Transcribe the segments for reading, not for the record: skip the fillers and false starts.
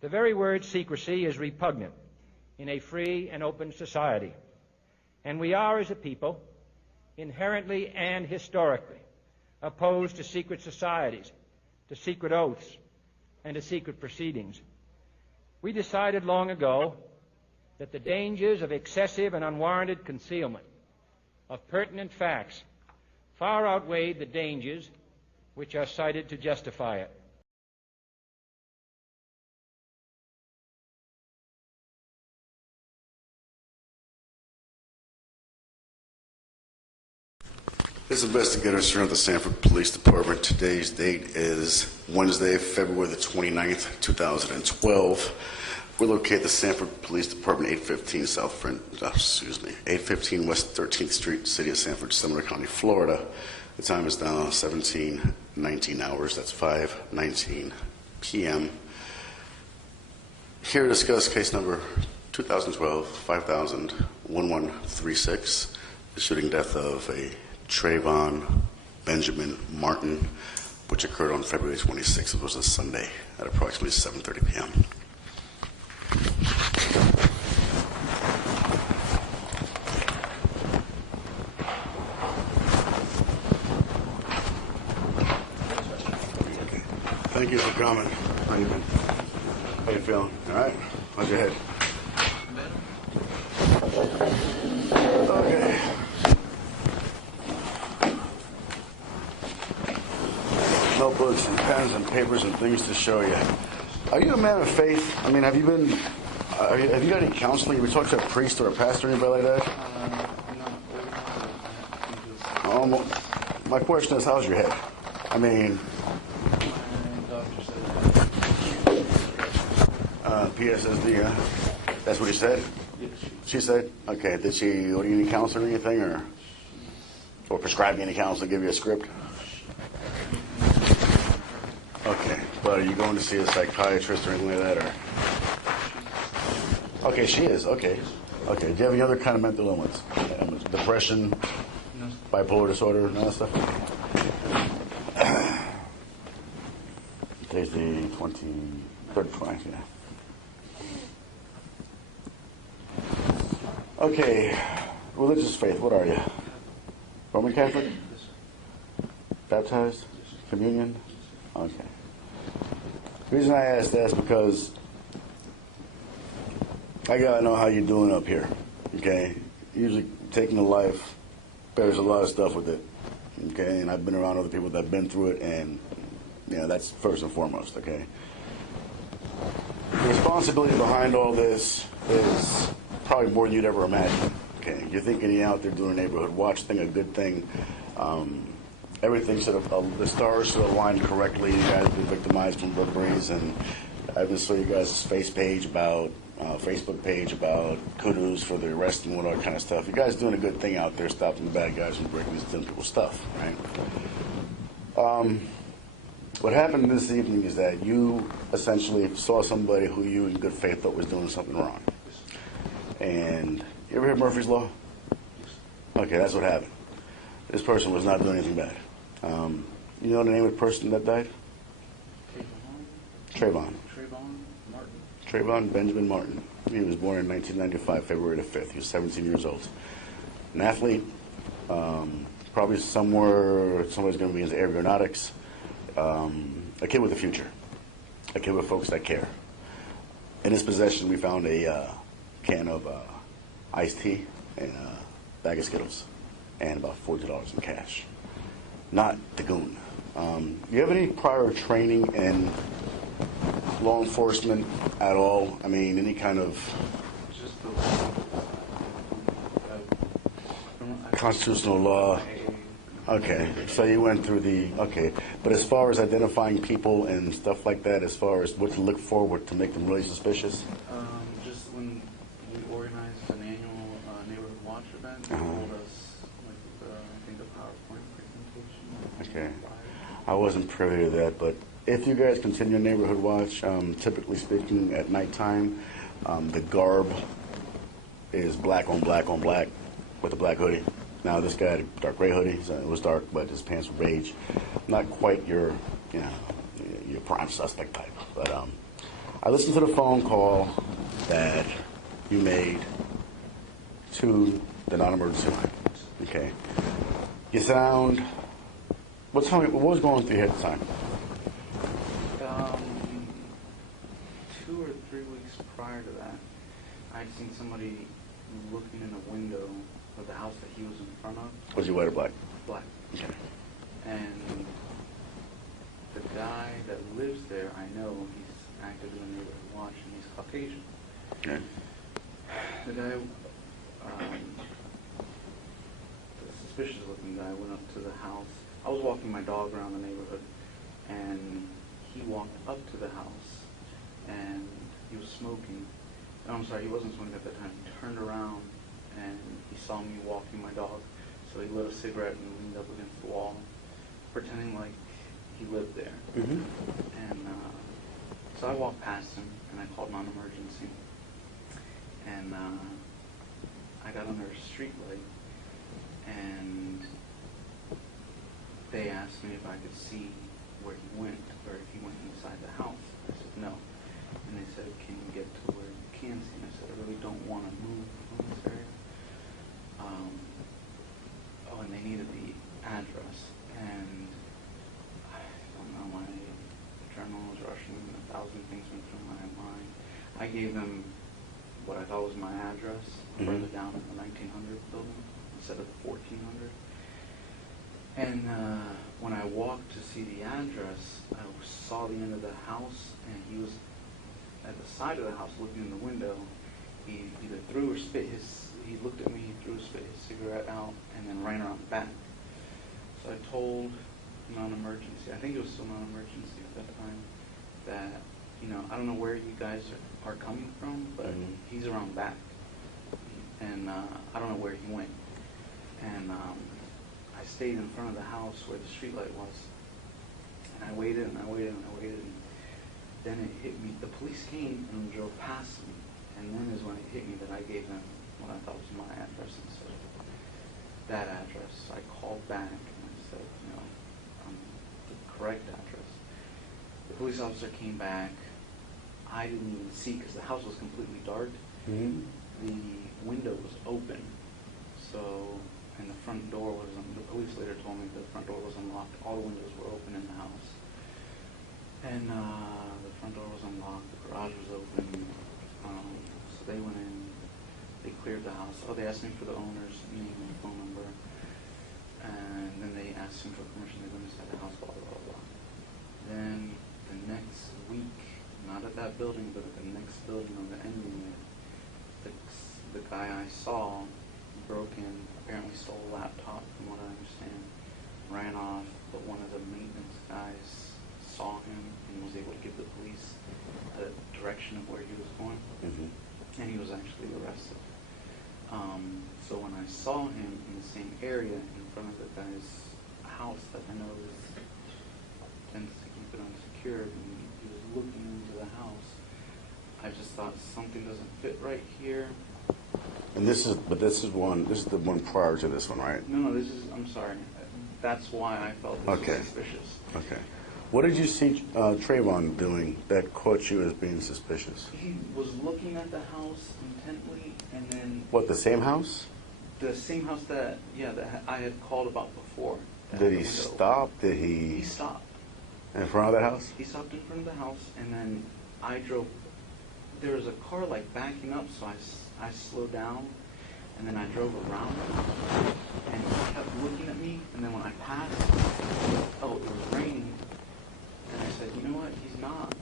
The very word secrecy is repugnant in a free and open society, and we are, as a people, inherently and historically opposed to secret societies, to secret oaths, and to secret proceedings. We decided long ago that the dangers of excessive and unwarranted concealment of pertinent facts far outweighed the dangers which are cited to justify it. This is Investigator Serino of the Sanford Police Department. Today's date is Wednesday, February the 29th, 2012. We locate the Sanford Police Department, 815 West 13th Street, City of Sanford, Seminole County, Florida. The time is now 17:19 hours. That's 5:19 p.m. Here to discuss case number 2012-5000-1136, the shooting death of a Trayvon Benjamin Martin, which occurred on February 26th. It was a Sunday at approximately 7:30 p.m. Thank you for coming. How you been? How you feeling? All right? How's your head? Okay. Notebooks and pens and papers and things to show you. Are you a man of faith? I mean, have you got any counseling? Have you talked to a priest or a pastor or anybody like that? My question is, how's your head? I mean, PSSD, that's what he said? Yes. She said? Okay, did she order you any counseling or anything, or prescribe you any counseling, give you a script? Okay, but are you going to see a psychiatrist or anything like that, or? Okay, she is, okay. Okay, do you have any other kind of mental illness? Depression, bipolar disorder, none of that stuff? Today's the 23rd, 20th, yeah. Okay, religious faith, what are you? Roman Catholic? Baptized? Communion? Okay. The reason I ask that is because I gotta know how you're doing up here, okay? Usually taking a life, there's a lot of stuff with it, okay? And I've been around other people that have been through it, and, you know, that's first and foremost, okay? The responsibility behind all this is probably more than you'd ever imagine. Okay, you're thinking you're out there doing a neighborhood watch thing, a good thing. Everything should have, the stars should have aligned correctly. You guys have been victimized from burglaries, and I just saw you guys' Facebook page about kudos for the arrest and all that kind of stuff. You guys doing a good thing out there, stopping the bad guys from breaking these people's stuff, right? What happened this evening is that you essentially saw somebody who you in good faith thought was doing something wrong. And you ever hear Murphy's Law? Okay, that's what happened. This person was not doing anything bad. You know the name of the person that died? Trayvon Martin. Trayvon Benjamin Martin. He was born in 1995, February the 5th. He was 17 years old. An athlete, probably somebody's going to be into aeronautics. A kid with a future. A kid with folks that care. In his possession, we found a can of iced tea and a bag of Skittles and about $40 in cash. Not the goon. Do you have any prior training in law enforcement at all? I mean, any kind of Just constitutional law? Okay, so you went through okay. But as far as identifying people and stuff like that, as far as what to look for to make them really suspicious? just when we organized an annual neighborhood watch event, they told us, I think, the PowerPoint presentation. Okay. I wasn't privy to that, but if you guys continue neighborhood watch, typically speaking, at nighttime, the garb is black on black on black with a black hoodie. Now, this guy had a dark gray hoodie, so it was dark, but his pants were beige. Not quite your prime suspect type, but I listened to the phone call that you made to the non-emergency line. Okay. You sound. What was going through your head at the time? 2 or 3 weeks prior to that, I'd seen somebody looking in a window of the house that he was in front of. Was he white or black? Black. Okay. And the guy that lives there, I know he's active in the neighborhood watch, and he's Caucasian. Okay. The guy, the suspicious-looking guy, went up to the house. I was walking my dog around the neighborhood, and he walked up to the house, and he was smoking. No, I'm sorry, he wasn't smoking at that time. He turned around, and he saw me walking my dog, so he lit a cigarette and leaned up against the wall, pretending like he lived there. Mm-hmm. And so I walked past him, and I called non-emergency. And I got under a street light, and they asked me if I could see where he went, or if he went inside the house. I said no. And they said, can you get to where you can see? And I said, I really don't want to move from this area. And they needed the address. And I don't know, my adrenaline was rushing, and 1,000 things went through my mind. I gave them what I thought was my address, further down in the 1900 building instead of the 1400. And when I walked to see the address, I saw the end of the house, and he was at the side of the house looking in the window. He either threw or spit he looked at me, he threw or spit his cigarette out, and then ran around the back. So I told non-emergency, I think it was still non-emergency at that time, that, I don't know where you guys are coming from, but he's around back. And I don't know where he went. And I stayed in front of the house where the streetlight was. And I waited and I waited and I waited. And then it hit me. The police came and drove past me. And then is when it hit me that I gave them what I thought was my address instead of that address. I called back and I said, the correct address. The police officer came back. I didn't even see because the house was completely dark. Mm-hmm. The window was open. So, and the front door was, the police later told me the front door was unlocked. All the windows were open in the house. And the front door was unlocked, the garage was open. So they went in, they cleared the house. Oh, they asked me for the owner's name and phone number. And then they asked him for permission to go inside the house, blah, blah, blah, blah. Then the next week, not at that building, but at the next building on the end unit, the guy I saw broke in, apparently stole a laptop, from what I understand, ran off, but one of the maintenance guys saw him and was able to give the police a direction of where he was going, and he was actually arrested. So when I saw him in the same area in front of the guy's house that I know tends to keep it unsecured, and he was looking into the house, I just thought something doesn't fit right here. And this is the one prior to this one, right? No, I'm sorry. That's why I felt this was suspicious. Okay. What did you see Trayvon doing that caught you as being suspicious? He was looking at the house intently, and then... What, the same house? The same house that I had called about before. Did he stop? He stopped. In front of the house? He stopped in front of the house, and then I drove... There was a car, backing up, so I slowed down, and then I drove around the house, and he kept looking at me, and then when I passed, it was raining, and I said, you know what, he's not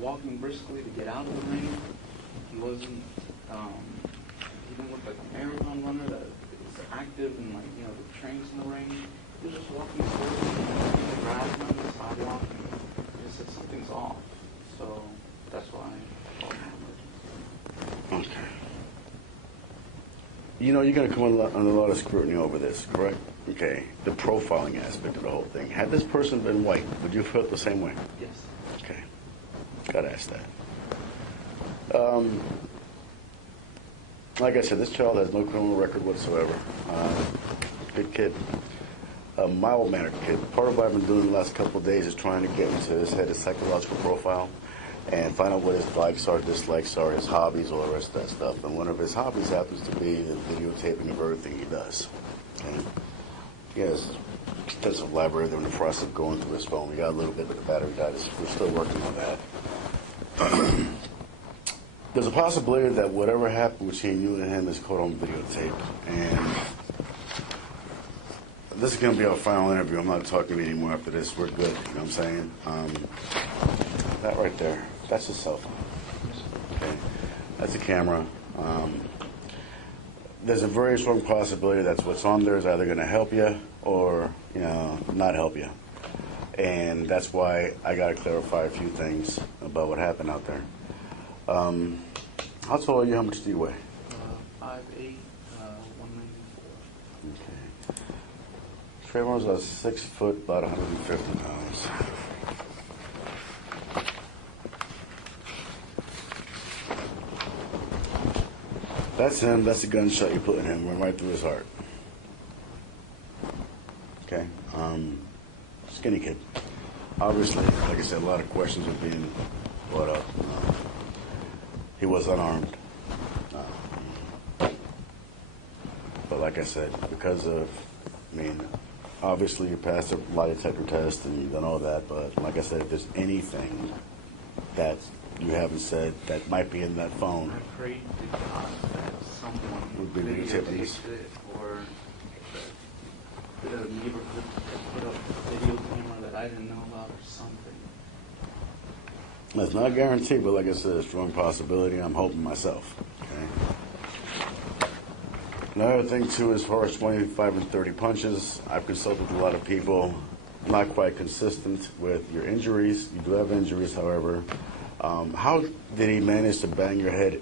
walking briskly to get out of the rain. He wasn't, he didn't look like a marathon runner that is active and the trains in the rain. He was just walking slowly in the grass, on the sidewalk, and I just said something's off. So that's why I called an emergency. Okay. You're going to come under a lot of scrutiny over this, correct? Okay. The profiling aspect of the whole thing. Had this person been white, would you have felt the same way? Yes. Okay. Got to ask that. Like I said, this child has no criminal record whatsoever. Good kid. A mild-mannered kid. Part of what I've been doing the last couple of days is trying to get into his head a psychological profile. and find out what his likes are, dislikes are, his hobbies, all the rest of that stuff. And one of his hobbies happens to be the videotaping of everything he does. Okay? He has extensive library. They're in the process of going through his phone. We got a little bit, but the battery died. We're still working on that. There's a possibility that whatever happened between you and him is caught on videotape. And this is going to be our final interview. I'm not talking anymore after this. We're good. You know what I'm saying? That right there, that's his cell phone. Okay, that's a camera. There's a very strong possibility that's what's on there is either going to help you or, you know, not help you. And that's why I got to clarify a few things about what happened out there. How tall are you? How much do you weigh? 5'8", 194. Okay. Trayvon's about 6 foot, about 150 pounds. That's him. That's the gunshot you put in him. Went right through his heart. Okay. Skinny kid. Obviously, like I said, a lot of questions were being brought up. He was unarmed. But like I said, because of, I mean, obviously you passed a lie detector test and you've done all that, but like I said, if there's anything that you haven't said that might be in that phone, I prayed to God that someone would be videotaped these. Or that a neighborhood put up a video camera that I didn't know about or something. That's not guaranteed, but like I said, a strong possibility. I'm hoping myself. Okay. Another thing too, as far as 25 and 30 punches, I've consulted with a lot of people. Not quite consistent with your injuries. You do have injuries, however. How did he manage to bang your head?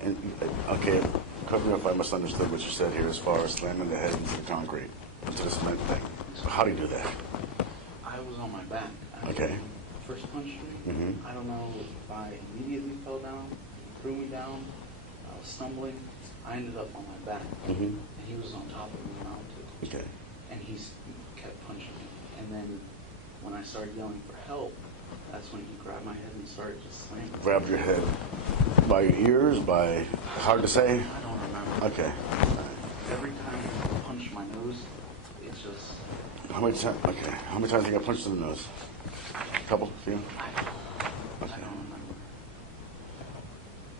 Okay, correct me if I misunderstood what you said here as far as slamming the head into the concrete, into the cement thing. So how did he do that? I was on my back. Okay. First punched me. Mm-hmm. I don't know if I immediately fell down, threw me down, I was stumbling. I ended up on my back. Mm-hmm. And he was on top of me mounted. Okay. And he kept punching me. And then when I started yelling for help, that's when he grabbed my head and started just slamming. Grabbed your head by your ears, by, hard to say? I don't remember. Okay. Every time he punched my nose, it's just... How many times? Okay. How many times you got punched in the nose? A couple? Few? I don't remember.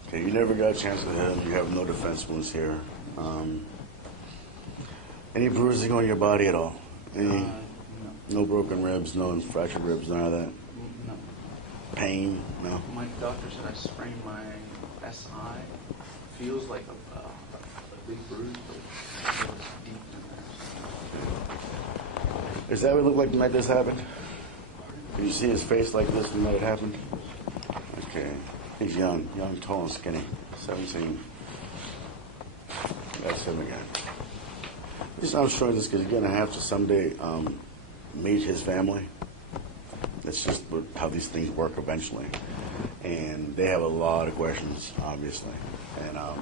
Okay, you never got a chance to hit him. You have no defense wounds here. Any bruising on your body at all? Any? No. No broken ribs, no fractured ribs, none of that? No. Pain? No? My doctor said I sprained my SI. Feels like a big bruise, but it was deep in there. Is that what it looked like the night this happened? Did you see his face like this when that happened? Okay. He's young, tall, and skinny. 17. That's him again. I'm sure this because you're going to have to someday meet his family. That's just how these things work eventually. And they have a lot of questions, obviously. And I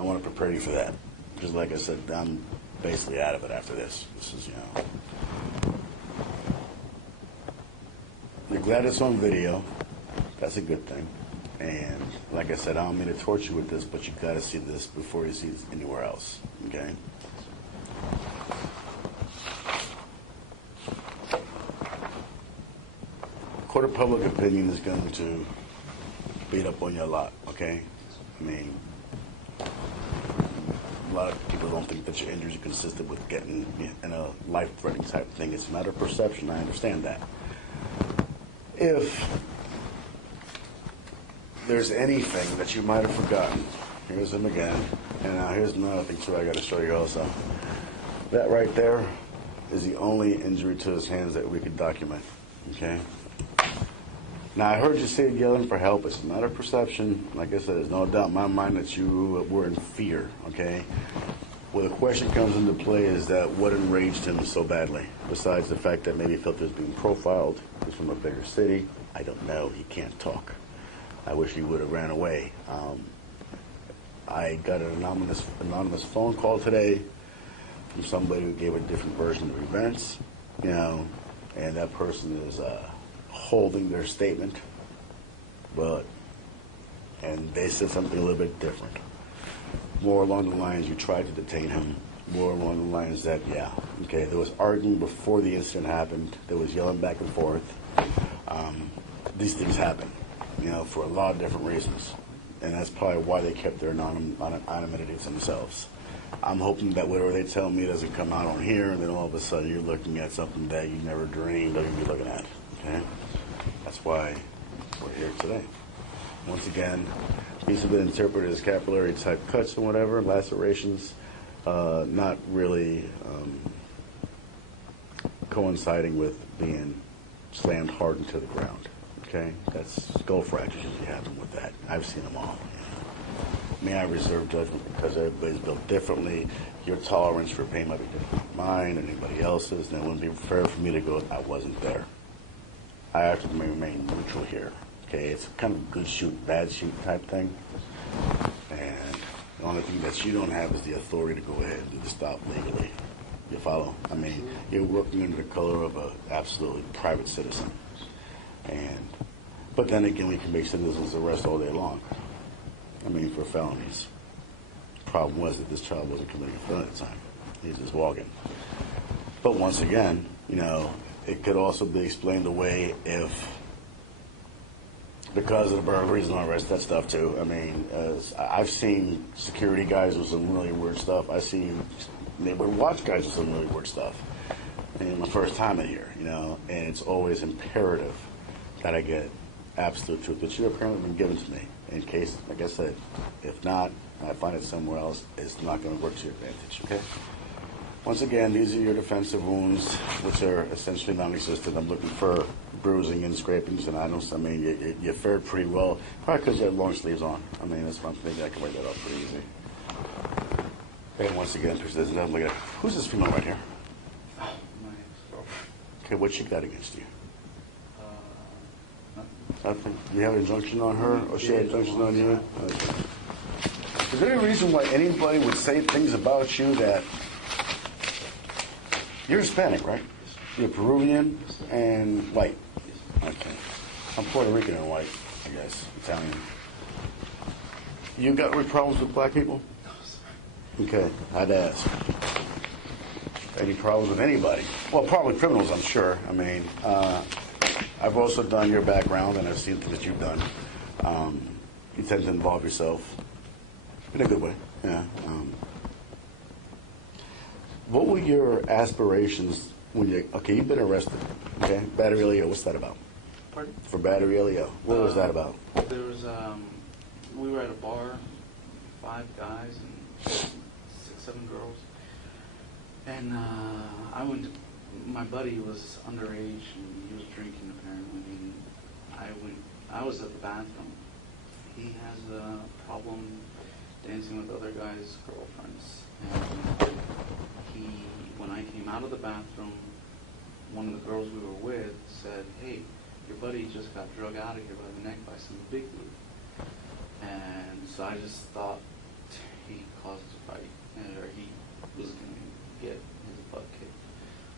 want to prepare you for that. Because like I said, I'm basically out of it after this. This is, you're glad it's on video. That's a good thing. And like I said, I don't mean to torture you with this, but you got to see this before you see it anywhere else. Okay? Court of public opinion is going to beat up on you a lot, okay? I mean, a lot of people don't think that your injuries are consistent with getting in a life-threatening type of thing. It's a matter of perception. I understand that. If there's anything that you might have forgotten, here's him again. And now here's another thing, too, I got to show you also. That right there is the only injury to his hands that we could document, okay? Now, I heard you say yelling for help. It's not a perception. Like I said, there's no doubt in my mind that you were in fear, okay? Well, the question comes into play is that what enraged him so badly? Besides the fact that maybe he felt he was being profiled. He's from a bigger city. I don't know. He can't talk. I wish he would have ran away. I got an anonymous phone call today from somebody who gave a different version of events, and that person is holding their statement, but and they said something a little bit different. More along the lines, you tried to detain him. More along the lines that, yeah, okay, there was arguing before the incident happened. There was yelling back and forth. These things happen, you know, for a lot of different reasons. And that's probably why they kept their anonymity to themselves. I'm hoping that whatever they tell me doesn't come out on here, and then all of a sudden you're looking at something that you never dreamed of you'd be looking at, okay? That's why we're here today. Once again, these have been interpreted as capillary-type cuts and whatever, lacerations, not really coinciding with being slammed hard into the ground, okay? That's skull fractures usually happen with that. I've seen them all. May I reserve judgment because everybody's built differently. Your tolerance for pain might be different than mine or anybody else's, and it wouldn't be fair for me to go, I wasn't there. I have to remain neutral here. Okay, it's kind of good shoot, bad shoot type thing. And the only thing that you don't have is the authority to go ahead and do the stop legally. You follow? I mean, you're working under the color of an absolutely private citizen. But then again, we can make citizens arrest all day long. I mean, for felonies. The problem was that this child wasn't committing a felony at the time. He's just walking. But once again, you know, it could also be explained away if, because of the burglaries and all the rest of that stuff too. I mean, I've seen security guys with some really weird stuff. I've seen neighborhood watch guys with some really weird stuff. And my first time in here, you know, and it's always imperative that I get absolute truth, which you've apparently been given to me. In case, like I said, if not, I find it somewhere else, it's not going to work to your advantage, okay? Once again, these are your defensive wounds, which are essentially non-existent. I'm looking for bruising and scrapings, and I mean, you fared pretty well, probably because you had long sleeves on. I mean, that's one thing I can write that up pretty easy. And once again, look at who's this female right here? My ex-girlfriend. Okay, what she got against you? Nothing. You have an injunction on her, or she had an injunction on you? Okay. Is there any reason why anybody would say things about you that you're Hispanic, right? You're Peruvian and white. Okay. I'm Puerto Rican and white, I guess, Italian. You got any problems with black people? Okay, I'd ask. Any problems with anybody? Well, probably criminals, I'm sure. I mean, I've also done your background, and I've seen things that you've done. You tend to involve yourself in a good way, yeah. What were your aspirations when you've been arrested, okay? Battery LEO, what's that about? Pardon? For battery LEO, what was that about? There was, we were at a bar, 5 guys and 6, 7 girls. And my buddy was underage and he was drinking apparently. And I was at the bathroom. He has a problem dancing with other guys' girlfriends. And when I came out of the bathroom, one of the girls we were with said, "Hey, your buddy just got drug out of here by the neck by some big dude." And so I just thought he caused a fight, or he was going to get his butt kicked.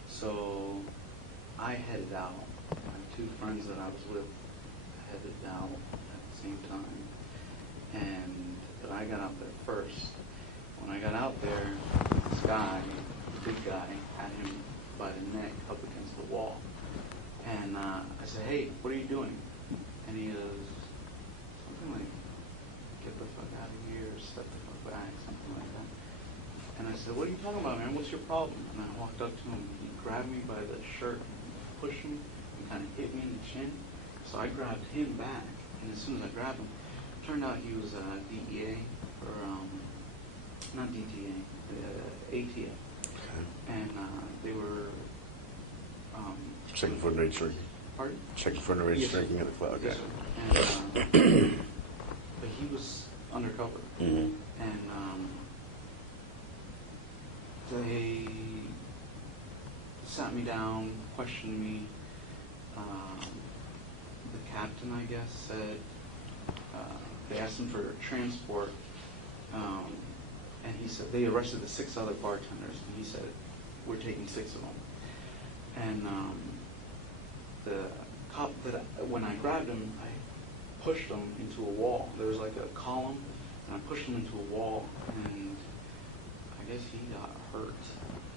So I headed out. My 2 friends that I was with headed out at the same time. But I got out there first. When I got out there, this guy, the big guy, had him by the neck up against the wall. And I said, "Hey, what are you doing?" And he goes, something like, "Get the fuck out of here," or "Step the fuck back," something like that. And I said, "What are you talking about, man? What's your problem?" And I walked up to him. He grabbed me by the shirt and pushed me and kind of hit me in the chin. So I grabbed him back. And as soon as I grabbed him, it turned out he was DEA, or not DTA, ATF. Okay. And they were... Checking for underage drinking? Pardon? Checking for underage Yes, drinking at the club, okay. Yes, and, but he was undercover. Mm-hmm. And they sat me down, questioned me. The captain, I guess, said, they asked him for transport, and he said, they arrested the 6 other bartenders, and he said, "We're taking 6 of them." And the cop, when I grabbed him, pushed him into a wall. There was like a column, and I pushed him into a wall, and I guess he got hurt.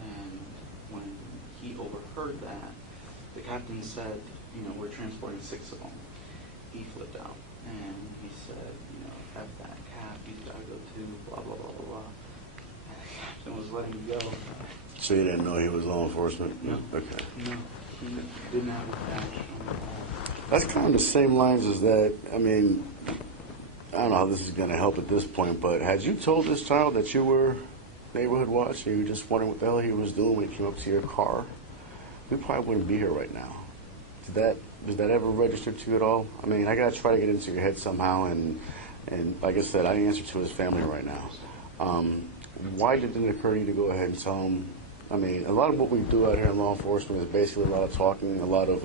And when he overheard that, the captain said, you know, we're transporting 6 of them. He flipped out, and he said, you know, F that cap, he's got to go too, blah, blah, blah, blah, blah. And the captain was letting me go. So you didn't know he was law enforcement? No. Okay. No, he didn't have a badge on the wall. That's kind of the same lines as that. I mean, I don't know how this is going to help at this point, but had you told this child that you were neighborhood watch and you were just wondering what the hell he was doing when he came up to your car, we probably wouldn't be here right now. Did that ever register to you at all? I mean, I got to try to get into your head somehow, and like I said, I answer to his family right now. Why did it occur to you to go ahead and tell him? I mean, a lot of what we do out here in law enforcement is basically a lot of talking, a lot of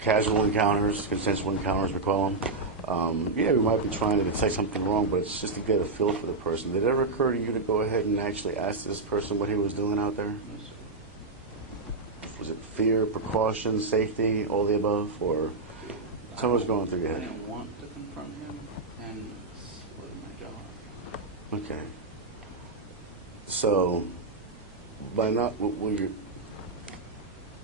casual encounters, consensual encounters, we call them. Yeah, we might be trying to detect something wrong, but it's just to get a feel for the person. Did it ever occur to you to go ahead and actually ask this person what he was doing out there? Yes, sir. Was it fear, precaution, safety, all the above, or someone's going through your I head? didn't want to confront him, and it's what my job. Okay. So, by not, well,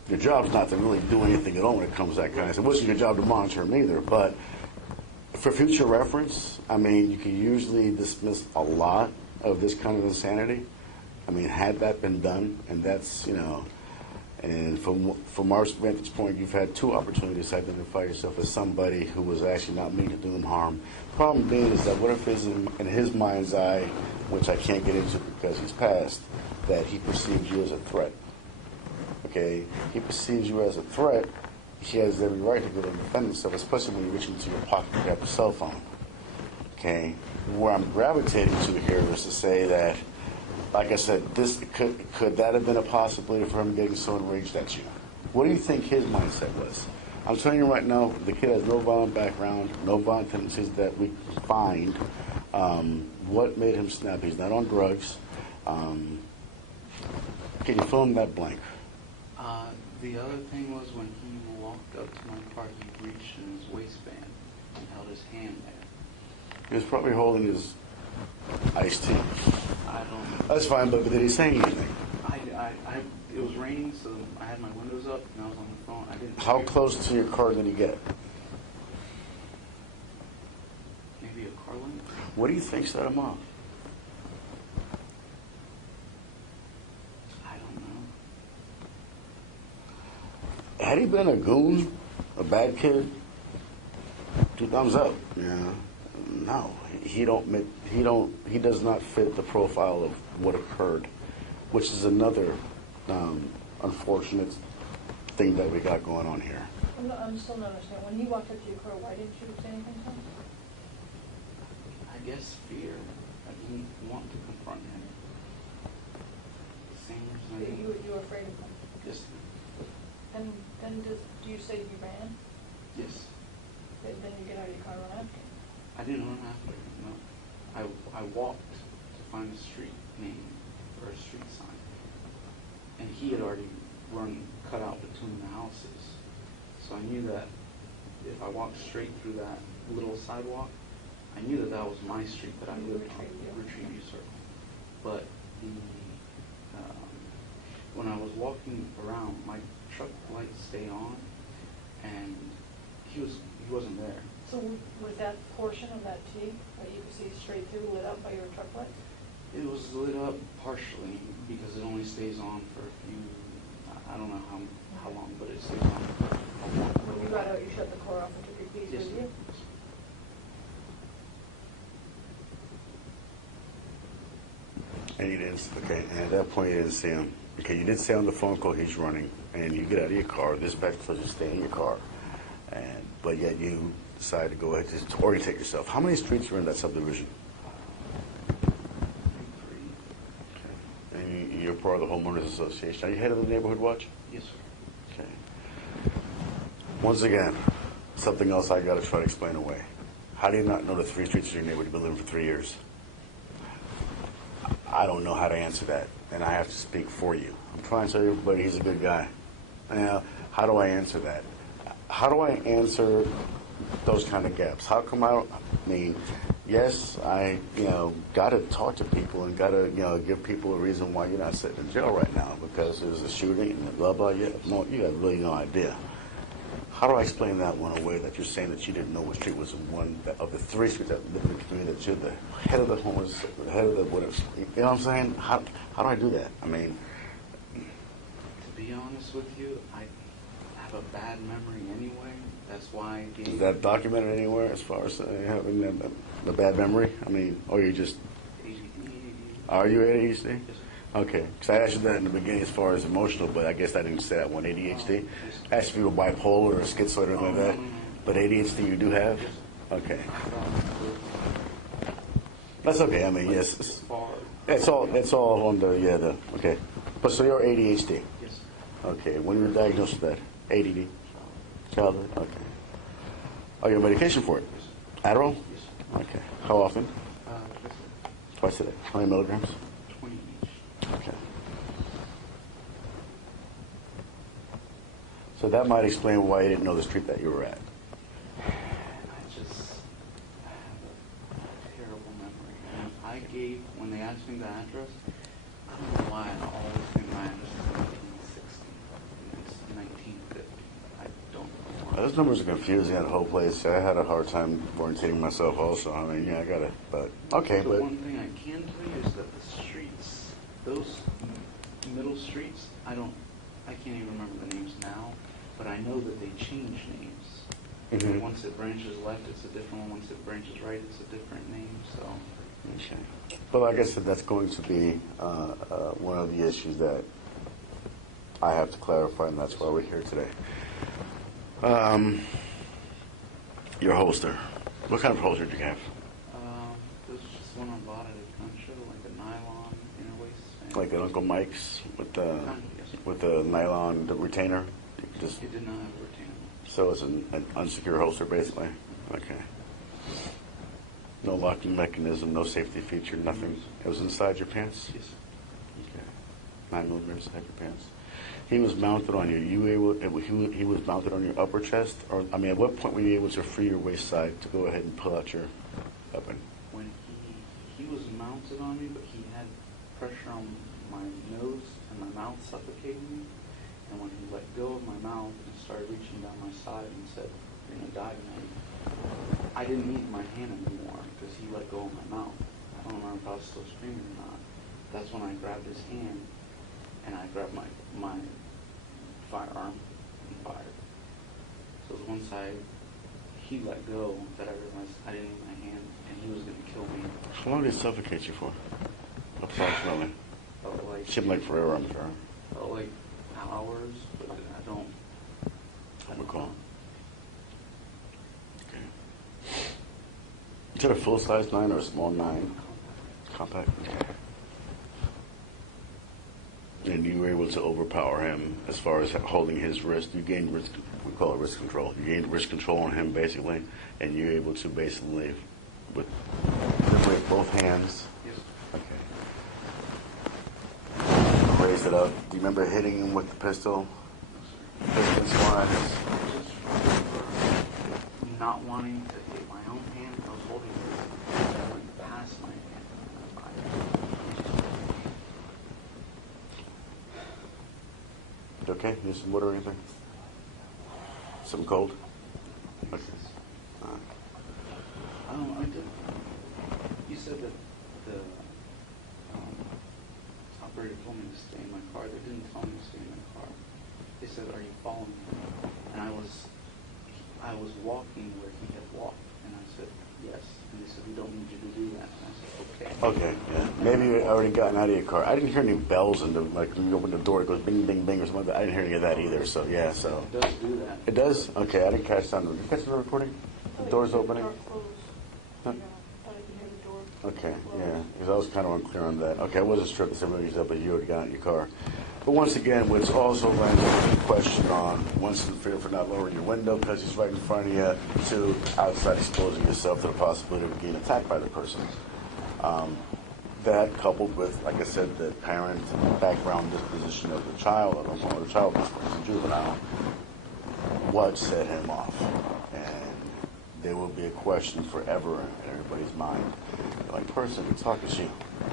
your job's not to really do anything at all when it comes to that kind of stuff. It wasn't your job to monitor him either, but for future reference, I mean, you can usually dismiss a lot of this kind of insanity. I mean, had that been done, and that's, you know, and from our vantage point, you've had 2 opportunities to identify yourself as somebody who was actually not meaning to do him harm. Problem being is that what if it's in his mind's eye, which I can't get into because he's passed, that he perceives you as a threat. Okay? He perceives you as a threat. He has every right to go to defend himself, especially when you reach into your pocket and grab a cell phone. Okay? Where I'm gravitating to here is to say that, like I said, this could that have been a possibility for him getting so enraged at you? What do you think his mindset was? I'm telling you right now, the kid has no violent background, no violent tendencies that we find. What made him snap? He's not on drugs. Can you fill in that blank? The other thing was when he walked up to my car, he reached in his waistband and held his hand there. He was probably holding his iced tea. I don't. That's fine, but did he say anything? It was raining, so I had my windows up and I was on the phone. I didn't. How close to your car did he get? Maybe a car length. What do you think set him off? I don't know. Had he been a goon, a bad kid, 2 thumbs up. Yeah. No, he does not fit the profile of what occurred, which is another unfortunate thing that we got going on here. I'm still not understanding. When he walked up to your car, why didn't you say anything to him? I guess fear. I didn't want to confront him. Same reason. You were afraid of him. Yes. And then do you say you ran? Yes. Then you get out of your car and run after him? I didn't run after him. No. I walked to find a street name or a street sign, and he had already cut out between the houses. So I knew that if I walked straight through that little sidewalk, I knew that that was my street that I lived on, Retrieview Circle. But when I was walking around, my truck lights stayed on, and he wasn't there. So was that portion of that T that you could see straight through lit up by your truck lights? It was lit up partially because it only stays on for a few, I don't know how long, but it stays on for a long time. When you got out, you shut the car off and took your keys Yes, with you? And you didn't, okay, and at that point you didn't see him. Okay, you did say on the phone call he's running, and you get out of your car, dispatch tells you to stay in your car, but yet you decide to go ahead to orientate yourself. How many streets are in that subdivision? 3. And you're part of the homeowners association. Are you head of the neighborhood watch? Yes, sir. Okay. Once again, something else I got to try to explain away. How do you not know the 3 streets in your neighborhood you've been living for 3 years? I don't know how to answer that, and I have to speak for you. I'm trying to tell everybody he's a good guy. Now, how do I answer that? How do I answer those kind of gaps? How come I mean, yes, I, got to talk to people and got to, give people a reason why you're not sitting in jail right now because there's a shooting and blah, blah, yeah. No, you have really no idea. How do I explain that one away that you're saying that you didn't know what street was one of the three streets that live in the community, that you're the head of the homeless, the head of the whatever, you know what I'm saying? How do I do that? I mean, To be honest with you, I have a bad memory anyway. That's why I gave... is that documented anywhere as far as having the bad memory? I mean, or you just... Are you ADHD? Okay, because I asked you that in the beginning as far as emotional, but I guess I didn't say that one. ADHD? I asked if you were bipolar or schizoid or anything like that. But ADHD you do have? Okay. That's okay. I mean, yes. It's all on the, okay. But so you're ADHD? Yes. Okay. When you were diagnosed with that? ADD? Childhood? Okay. Are you on medication for it? Adderall? Yes. Okay. How often? Twice Twice a day. How many milligrams? 20 each. Okay. So that might explain why you didn't know the street that you were at. I just have a terrible memory. And I gave, when they asked me the address, I don't know why I always think my address is 1960. It's 1950. I don't know why. Those numbers are confusing, that whole place. I had a hard time orientating myself also. I mean, yeah, I got it. But, okay, The but... one thing I can tell you is that the streets, those middle streets, I can't even remember the names now, but I know that they change names. Mhm. Once it branches left, it's a different one. Once it branches right, it's a different name. So, Okay. But like I said, that's going to be one of the issues that I have to clarify, and that's why we're here today. Your holster. What kind of holster do you have? this is just one I bought at a gun show, like a nylon inner waist. Like an Uncle Mike's with Yes. the nylon retainer? You can just, It did not have a retainer. so it's an unsecure holster, basically? Okay. No locking mechanism, no safety feature, nothing? It was inside your pants? Yes. Okay. 9 millimeters inside your pants. He was mounted on he was mounted on your upper chest? Or, I mean, at what point were you able to free your waist side to go ahead and pull out your weapon? When he was mounted on me, but he had pressure on my nose and my mouth suffocating me. And when he let go of my mouth and started reaching down my side and said, "You're gonna die tonight," I didn't need my hand anymore because he let go of my mouth. I don't remember if I was still screaming or not. That's when I grabbed his hand and I grabbed my firearm and fired. So it was once he let go that I realized I didn't need my hand and he was going to kill me. How long did it suffocate you for? Approximately. Felt like, Seemed like forever, I'm sure. felt like hours, but I don't Recall. Okay. Is it a full-size 9 or a small 9? Compact? Okay. And you were able to overpower him as far as holding his wrist. You gained wrist, we call it wrist control. You gained wrist control on him, basically, and you're able to basically, with both hands. Yes. Okay. Raise it up. Do you remember hitting him with the pistol? Distance-wise? Not wanting to hit my own hand, I was holding it going past my hand. You okay? Need some water or anything? Something cold? Okay. I did. You said that the operator told me to stay in my car. They didn't tell me to stay in my car. They said, "Are you following me?" And I was walking where he had walked, and I said, "Yes." And they said, "We don't need you to do that." And I said, "Okay." Okay, yeah. Maybe you had already gotten out of your car. I didn't hear any bells and like when you open the door, it goes bing, bing, bing or something like that. I didn't hear any of that either. So yeah, so It does do that. it does. Okay, I didn't catch that. Did you catch the recording? The doors opening. Door closed. Huh? Yeah, I thought I could hear the door. Okay, yeah, because I was kind of unclear on that. Okay, I wasn't sure because everybody was up, but you already got out of your car. But once again, what's also lands the question on once in fear for not lowering your window because he's right in front of you, to outside exposing yourself to the possibility of being attacked by the person. That coupled with, like I said, the parent background disposition of the child, or the child was a juvenile, what set him off. And there will be a question forever in everybody's mind. Like, person, who talk is you?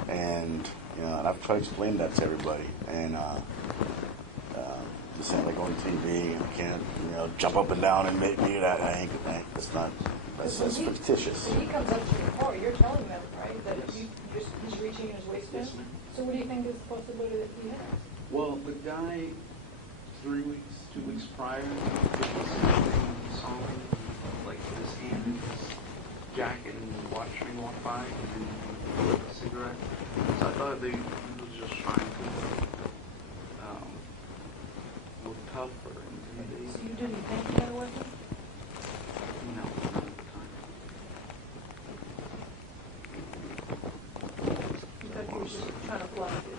And, you know, and I've tried to explain that to everybody. And this ain't like on TV. I can't, you know, jump up and down and make me that. That's not, that's fictitious. When he comes up to your car, you're telling them, right, that if he's reaching in his waistband? Yes, ma'am. So what do you think is the possibility that he has? Well, the guy, 2 weeks prior, saw me, like, put his hand in his jacket and watched me walk by and then lit a cigarette. So I thought he was just trying to look tough or intimidating. So you didn't think he had a weapon? No, not at the time. You thought he was just trying to bluff you?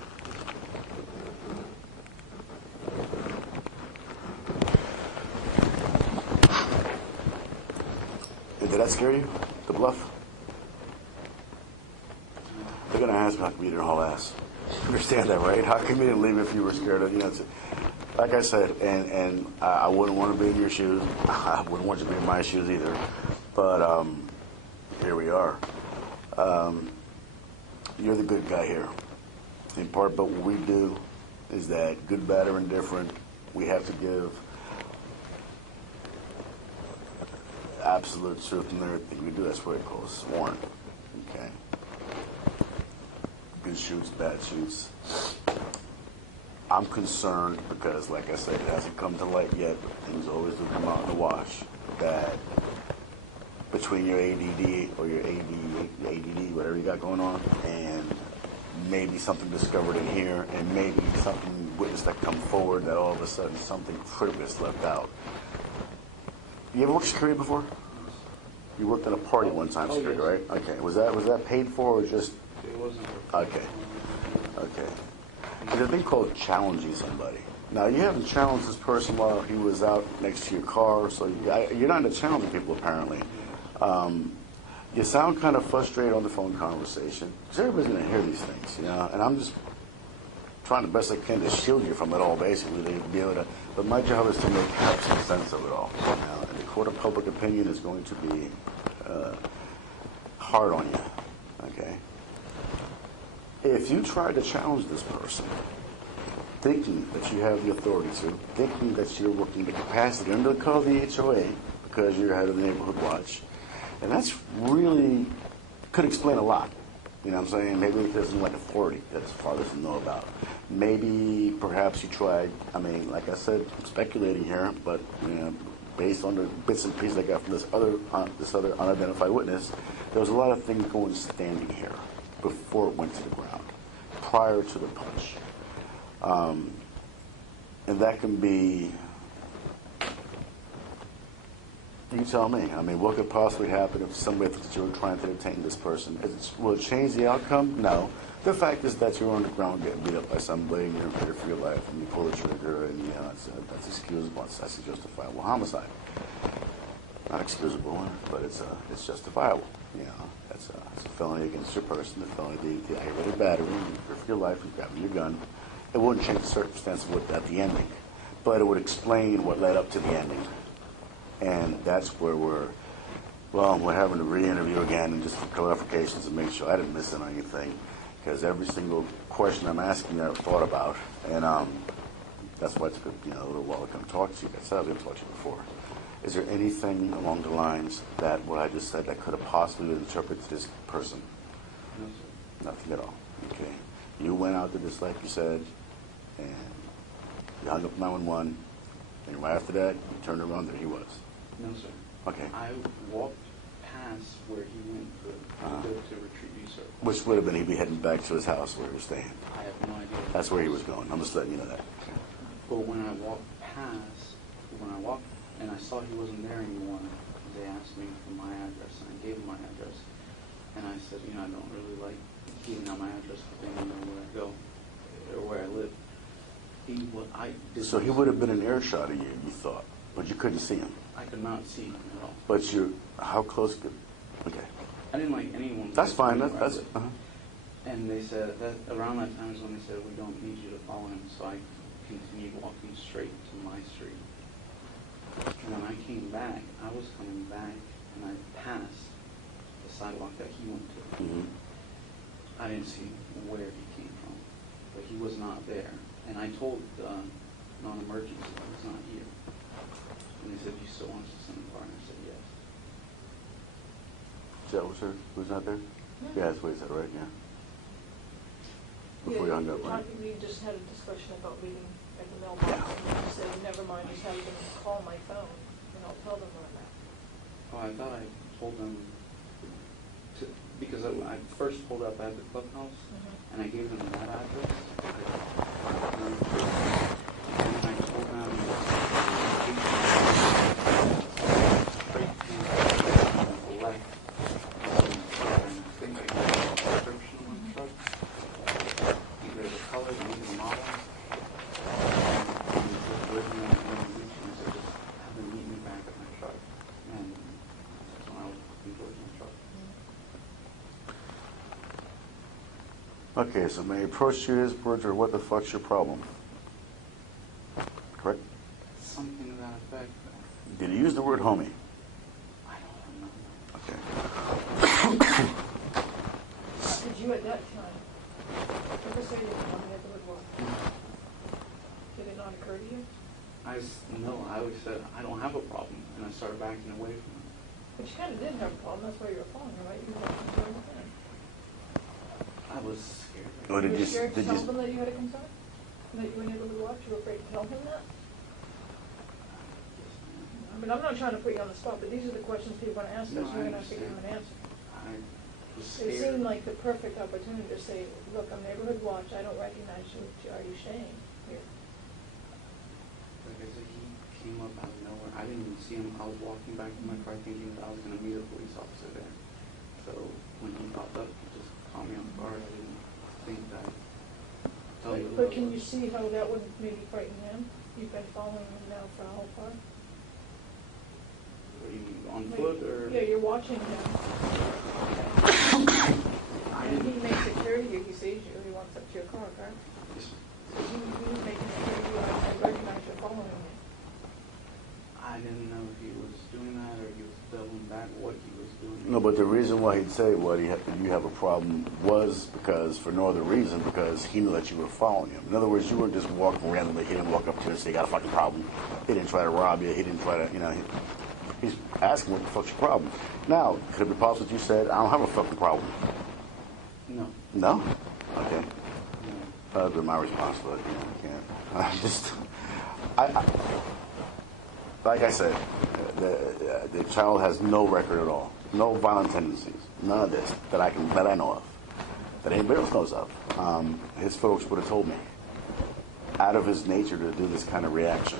Did that scare you? The bluff? They're going to ask me how come you didn't haul ass. Understand that, right? How come you didn't leave if you were scared of, you know, like I said, and I wouldn't want to be in your shoes. I wouldn't want you to be in my shoes either. But here we are. You're the good guy here. In part, but what we do is that good, bad, or indifferent, we have to give absolute truth in everything we do. That's what it calls sworn. Okay? Good shoots, bad shoots. I'm concerned because, like I said, it hasn't come to light yet, but things always do come out in the wash, that between your ADD or your ADD, whatever you got going on, and maybe something discovered in here, and maybe something witnessed that come forward, that all of a sudden something critical is left out. You ever worked security before? You worked in a party one time, Oh, security, yes. right? Okay. Was that paid for or just? It wasn't. Okay. There's a thing called challenging somebody. Now, you haven't challenged this person while he was out next to your car, so you're not into challenging people, apparently. You sound kind of frustrated on the phone conversation, because everybody's going to hear these things, you know, and I'm just trying the best I can to shield you from it all, basically, to be able to, but my job is to make absolute sense of it all. You know, and the court of public opinion is going to be hard on you, okay? If you try to challenge this person, thinking that you have the authority to, thinking that you're working the capacity under the call of the HOA, because you're head of the neighborhood watch, and that's really, could explain a lot. You know what I'm saying? Maybe it doesn't like authority that his father doesn't know about. Maybe, perhaps you tried, I mean, like I said, I'm speculating here, but, you know, based on the bits and pieces I got from this other unidentified witness, there was a lot of things going standing here before it went to the ground, prior to the punch. And that can be, you tell me. I mean, what could possibly happen if somebody thinks that you were trying to detain this person? Will it change the outcome? No. The fact is that you're on the ground getting beat up by somebody and you're in fear for your life and you pull the trigger and, you know, that's excusable. That's a justifiable homicide. Not excusable, but it's justifiable. You know, it's a felony against your person, a felony, the aggravated battery, you fear for your life, you're grabbing your gun. It wouldn't change the circumstance of at the ending, but it would explain what led up to the ending. And that's where we're having to re-interview again and just for clarifications and make sure I didn't miss it on anything, because every single question I'm asking I've thought about, and that's why it took a little while to come talk to you. I said I was going to talk to you before. Is there anything along the lines that what I just said that could have possibly been interpreted to this person? No, sir. Nothing at all. Okay. You went out to this, like you said, and you hung up 911, and right after that, you turned around, there he was. No, sir. Okay. I walked past where he went to retrieve you, sir. Which would have been he'd be heading back to his house where he was staying. I have no idea. That's where he was going. I'm just letting you know that. But when I walked and I saw he wasn't there anymore, they asked me for my address, and I gave them my address. And I said, I don't really like giving out my address because they don't know where I go or where I live. So he would have been an earshot of you, you thought, but you couldn't see him. I could not see him at all. But how close could? Okay. I didn't like anyone. That's fine. That's. And they said that around that time is when they said we don't need you to follow him. So I continued walking straight to my street. And when I came back, I was coming back and I passed the sidewalk that he went to. Mm-hmm. I didn't see where he came from, but he was not there. And I told non-emergency I was not here. And they said, "You still want us to send a car?" And I said, "Yes." That was her? Who's not there? Yeah, that's what he said, right? Yeah. Before you hung up, right? We just had a discussion about leaving at the mailbox, and you said, "Never mind, just have them call my phone, and I'll tell them where I'm at." Oh, I thought I told them to, because I first pulled up at the clubhouse, and I gave them that address. And I told them straight to the left. And I think I got a description on the truck, either the color, maybe the model. And he said, "Where's my reaching?" I said, "Just have them meet me back at my truck." And that's when I was walking towards my truck. Okay, so may I approach you his words, or what the fuck's your problem? Correct? Something to that effect. Did he use the word homie? I don't remember. Okay. Did you at that time ever say that you wanted to live well? Did it not occur to you? No, I always said, "I don't have a problem," and I started backing away from it. But you kind of did have a problem, that's why you were following her, right? You were concerned with him. I was scared. Or You did were you, scared to did tell you, them that you had a concern? That you weren't able to watch? You were afraid to tell him that? I mean, I'm not trying to put you on the spot, but these are the questions people want to ask us. No, You're I going to have to give them an answer. I was It scared. seemed like the perfect opportunity to say, "Look, I'm neighborhood watch, I don't recognize you, are you staying here?" Like I said, he came up out of nowhere. I didn't even see him. I was walking back to my car thinking that I was going to meet a police officer there. So when he popped up, he just caught me off guard. I didn't think that I'd tell you. But can you see how that would maybe frighten him? You've been following him now for how far? Are you on foot or? Yeah, you're watching him. And he makes it clear to you, he sees you, he walks up to your car, correct? Yes, So he's making it clear to you, I recognize you're following me. I didn't know if he was doing that or he was doubling back what he was doing. no, but the reason why he'd say what you have a problem was because, for no other reason, because he knew that you were following him. In other words, you weren't just walking randomly. He didn't walk up to you and say, "You got a fucking problem." He didn't try to rob you. He didn't try to, he's asking what the fuck's your problem. Now, could it be possible that you said, "I don't have a fucking problem"? No. No? Okay. No. That would be my responsibility. I can't. Like I said, the child has no record at all, no violent tendencies, none of this that I know of, that anybody else knows of. His folks would have told me, out of his nature to do this kind of reaction.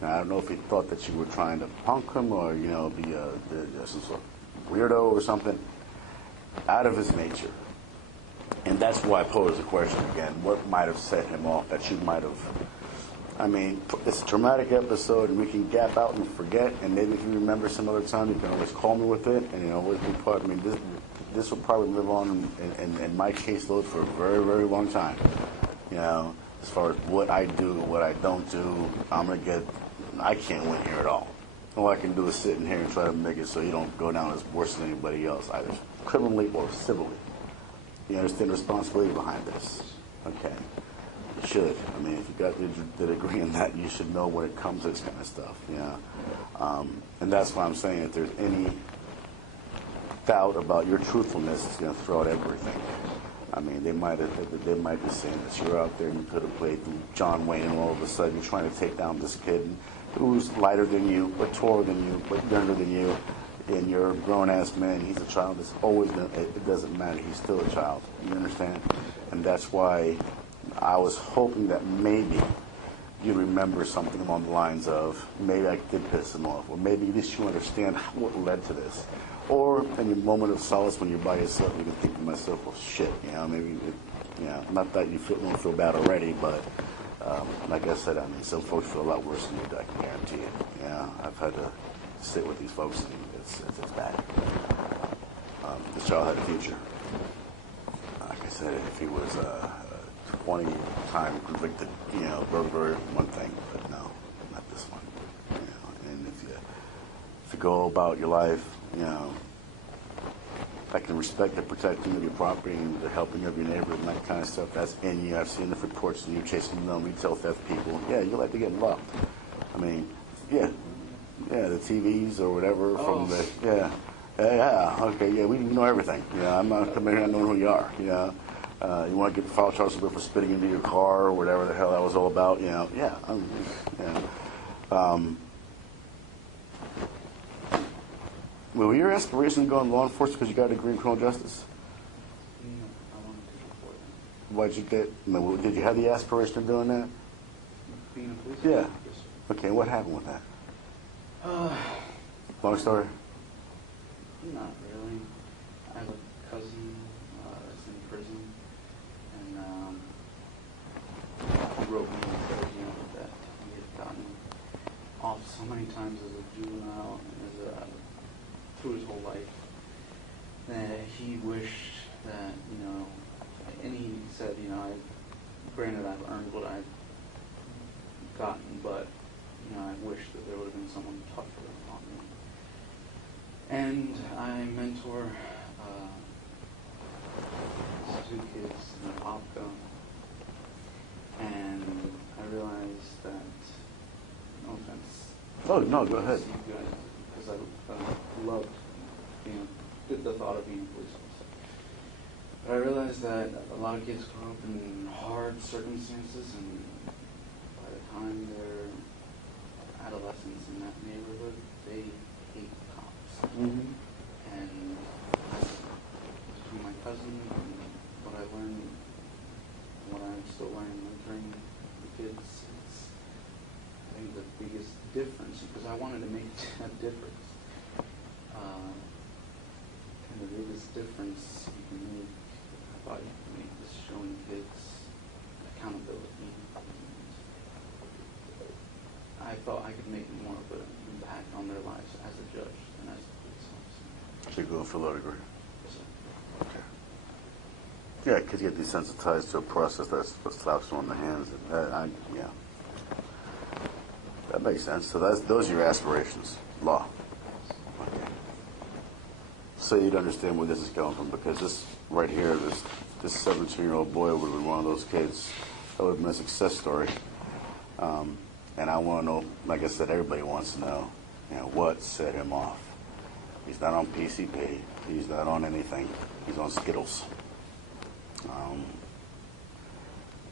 Now, I don't know if he thought that you were trying to punk him or be some sort of weirdo or something. Out of his nature. And that's why I posed the question again. What might have set him off that you might have... I mean, it's a traumatic episode, and we can gap out and forget, and maybe if you remember some other time, you can always call me with it, and always be part... I mean, this will probably live on in my caseload for a very, very long time. As far as what I do, what I don't do, I can't win here at all. All I can do is sit in here and try to make it so you don't go down as worse than anybody else, either criminally or civilly. You understand the responsibility behind this? Okay. You should. I mean, if you got the degree in that, you should know when it comes to this kind of stuff. And that's why I'm saying if there's any doubt about your truthfulness, it's going to throw out everything. I mean, they might be saying that you're out there and you could have played John Wayne, and all of a sudden you're trying to take down this kid who's lighter than you, but taller than you, but younger than you, and you're a grown-ass man. He's a child. It doesn't matter. He's still a child. You understand? And that's why I was hoping that maybe you remember something along the lines of, maybe I did piss him off, or maybe at least you understand what led to this. Or in your moment of solace when you're by yourself, you can think to myself, well, shit, maybe, not that you don't feel bad already, but like I said, I mean, some folks feel a lot worse than you do, I can guarantee it. I've had to sit with these folks, and it's bad. This child had a future. Like I said, if he was 20-time convicted, burglary, one thing, but no, not this one. And if you go about your life you know, like the respect and protecting of your property and the helping of your neighbor and that kind of stuff, that's in you. I've seen the reports of you chasing retail theft people. Yeah, you like to get involved. I mean, yeah, the TVs or whatever from the, okay, yeah, we know everything. Yeah, I'm not coming here not knowing who you are. You want to get the file charge for spitting into your car or whatever the hell that was all about. Well, were your aspirations to go in law enforcement because you got a degree in criminal justice? No, I wanted to before that. Why'd you get? Did you have the aspiration of doing that? Being a police Yeah. officer? Yes, sir. Okay, what happened with that? Long story? Not really. I have a cousin that's in prison, and he wrote me and said, that he had gotten off so many times as a juvenile and as through his whole life that he wished that, and he said, granted I've earned what I've gotten, but, I wish that there would have been someone tougher on me. And I mentor two kids in Opco, and I realized that, no offense. Oh, no, go ahead. You guys, because I loved the thought of being a police officer. But I realized that a lot of kids grow up in hard circumstances, and by the time they're adolescents in that neighborhood, they hate cops. Mm-hmm. And between my cousin and what I learned, what I'm still learning, mentoring the kids, it's, I think, the biggest difference, because I wanted to make a difference. And the biggest difference you can make, I thought you could make, is showing kids accountability. I thought I could make more of an impact on their lives as a judge than as a police officer. So you're going for law degree? Yes, sir. Okay. Yeah, because you get desensitized to a process that's what slaps you on the hands. Yeah. That makes sense. So those are your aspirations, law. Okay. So you'd understand where this is coming from, because this right here, this 17-year-old boy would have been one of those kids that would have been a success story. And I want to know, like I said, everybody wants to know, what set him off. He's not on PCP. He's not on anything. He's on Skittles.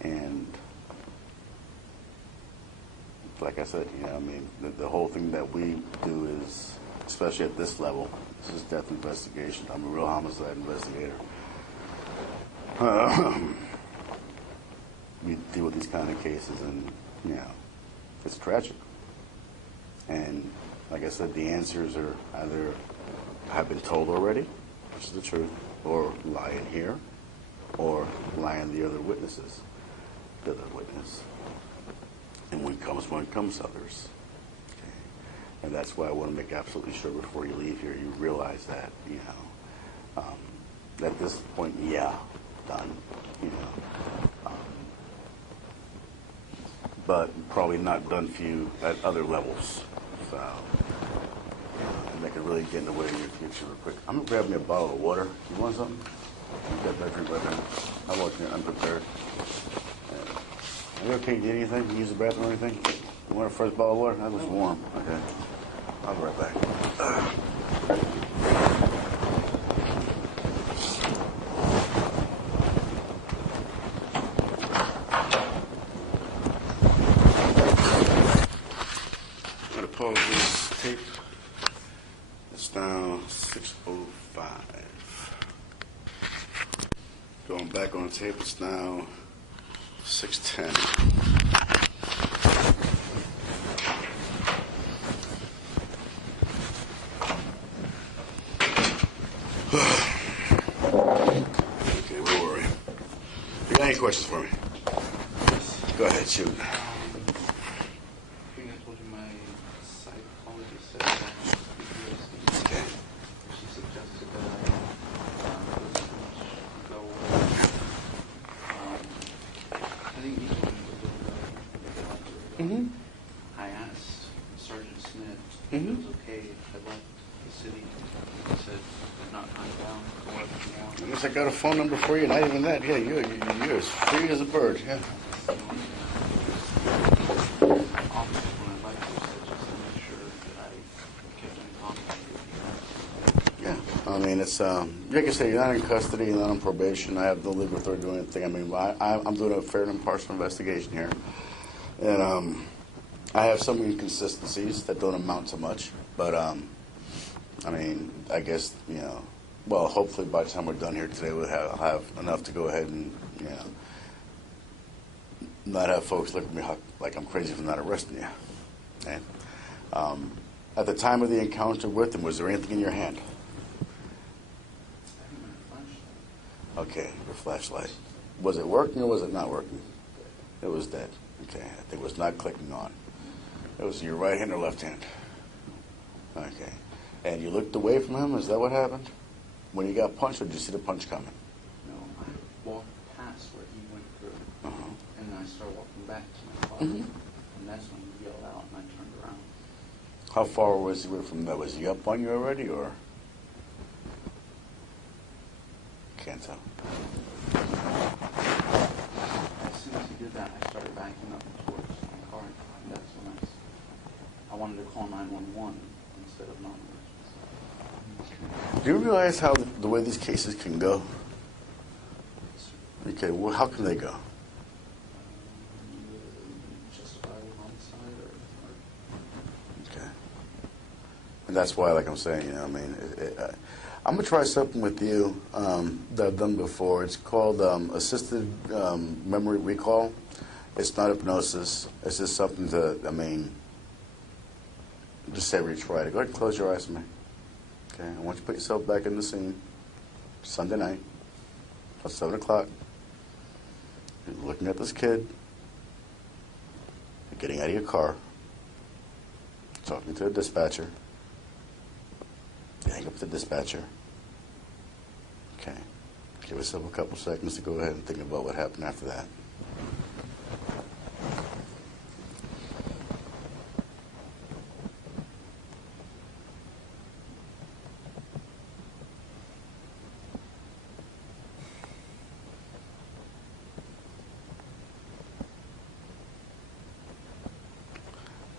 And like I said, the whole thing that we do is, especially at this level, this is death investigation. I'm a real homicide investigator. We deal with these kind of cases, and it's tragic. And like I said, the answers are either have been told already, which is the truth, or lie in here, or lie in the other witnesses, the other witness. And when comes others. Okay. And that's why I want to make absolutely sure before you leave here, you realize that, at this point, done, but probably not done for you at other levels. So, and that can really get in the way of your future real quick. I'm going to grab me a bottle of water. You want something? You got that drink right there. I walked in unprepared. Are you okay? You need anything? You use the bathroom or anything? You want a fresh bottle of water? That was warm. Okay. I'll be right back. Tape. It's now 6:05. Going back on the tape, it's now 6:10. Okay, where were we? You got any questions for me? Go ahead, shoot. I asked Sergeant Smith if it was okay if I left the city At least I got a phone number for you. Not even that. Yeah, you're as free as a bird. Yeah. Yeah. I mean, it's like I say, you're not in custody, you're not on probation. I have no legal authority to do anything. I mean, I'm doing a fair and impartial investigation here, and I have some inconsistencies that don't amount to much, but I mean, I guess, you know, well, hopefully by the time we're done here today, we'll have enough to go ahead and, you know, not have folks look at me like I'm crazy for not arresting you. Okay? At the time of the encounter with him, was there anything in your hand? Okay, your flashlight. Was it working or was it not working? It was dead. Okay, it was not clicking on. It was your right hand or left hand? Okay. And you looked away from him? Is that what happened? When you got punched, or did you see the punch coming? No, I walked past where he went through, and then I started walking back to my car, and that's when he yelled out, and I turned around. How far was he away from that? Was he up on you already, or? Can't tell. As soon as he did that, I started backing up towards my car, and that's when I wanted to call 911 instead of 911. Do you realize how the way these cases can go? Okay, well, how can they go? Justifiable homicide or Okay. And that's why, like I'm saying, you know, I mean, I'm going to try something with you that I've done before. It's called assisted memory recall. It's not hypnosis. It's just something to, I mean, just say we try it. Go ahead and close your eyes for me. Okay, I want you to put yourself back in the scene. Sunday night, about 7 o'clock. You're looking at this kid. You're getting out of your car. Talking to a dispatcher. You hang up with the dispatcher. Okay. Give yourself a couple seconds to go ahead and think about what happened after that.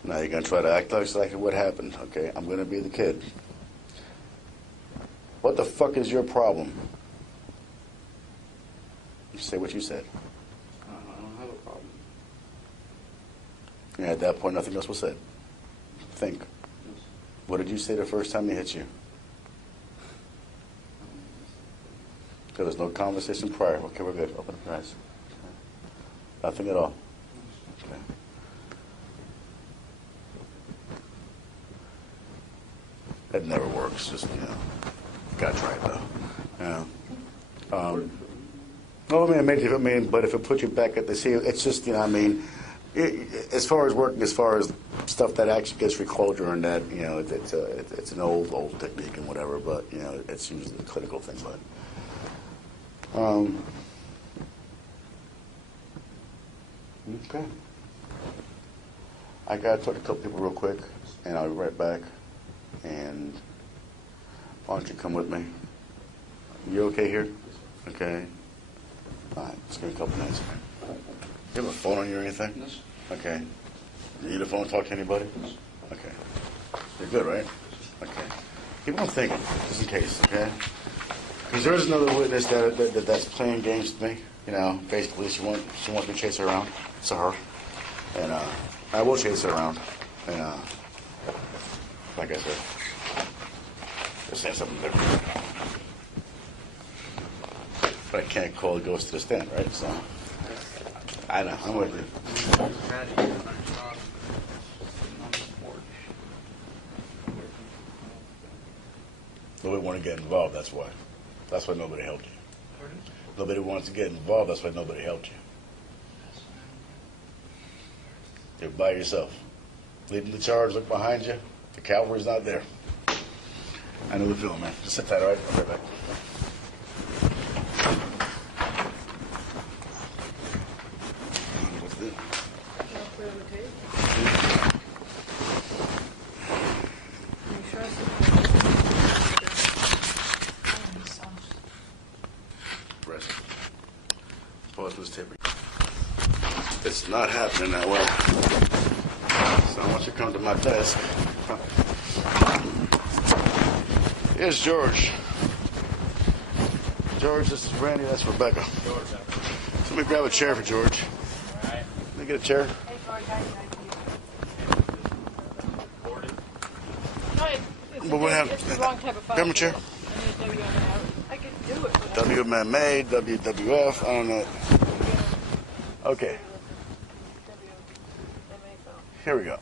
Now you're going to try to act like exactly what happened, okay? I'm going to be the kid. What the fuck is your problem? You say what you said. I don't have a problem. And at that point, nothing else was said. Think. Yes. What did you say the first time he hit you? There was no conversation prior. Okay, we're good. Open up your eyes. Okay. Nothing at all. Okay. That never works. Just, you know, gotta try it though. Yeah. No, I mean, but if it puts you back at the scene, it's just, you know, I mean, as far as working, as far as stuff that actually gets recalled during that, you know, it's an old technique and whatever, but you know, it's usually a clinical thing. But okay, I gotta talk to a couple people real quick, and I'll be right back. And why don't you come with me? You okay here? Okay. All right, let's give me a couple minutes. You have a phone on you or anything? Yes. Okay. You need a phone to talk to anybody? Yes. Okay. You're good, right? Okay. Keep on thinking, just in case, okay? Because there's another witness that's playing games with me. You know, basically she wants me to chase her around. It's her. And I will chase her around. And like I said, just have something different. But I can't call it goes to the stand, right? So, I know, I'm with you. Nobody wanted to get involved, that's why. That's why nobody helped you. Pardon? Nobody wants to get involved, that's why nobody helped you. You're by yourself. Leading the charge, look behind you. The cavalry's not there. I know the feeling, man. Just sit tight, all right? I'll be right back. What's this? I'll clear the tape. Are you sure? pause this tape. It's not happening that well. So I want you to come to my desk. Here's George. George, this is Randy, that's Rebecca. So let me grab a chair for George. All right. Let me get a chair. Hey, George, how you like? But what happened? It's the wrong type of file. Grab a chair. I need a WMA. I could do it. But WMA, WWF, I don't know. Okay, WMA file. here we go.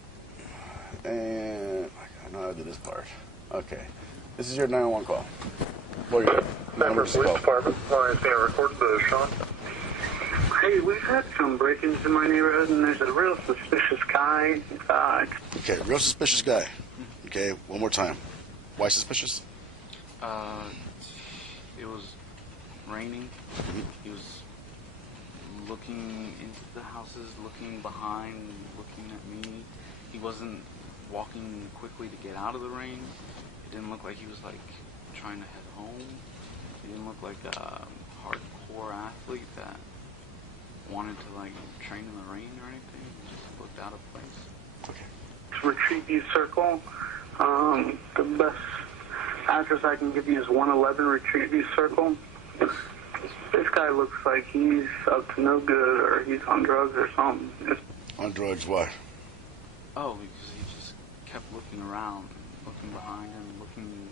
And I know how to do this part. Okay. This is your 911 call. What are you? Sanford Police Department. Line is being recorded. Sean. Hey, we've had some break-ins in my neighborhood, and there's a real suspicious guy. Okay, real suspicious guy. Okay, one more time. Why suspicious? It was raining. He was looking into the houses, looking behind, looking at me. He wasn't walking quickly to get out of the rain. It didn't look like he was like trying to head home. He didn't look like a hardcore athlete that wanted to like train in the rain or anything. He just looked out of place. Okay. Retrieve View Circle. The best address I can give you is 111 Retrieve View Circle. This guy looks like he's up to no good, or he's on drugs or something. On drugs, why? Oh, because he just kept looking around, looking behind him, looking,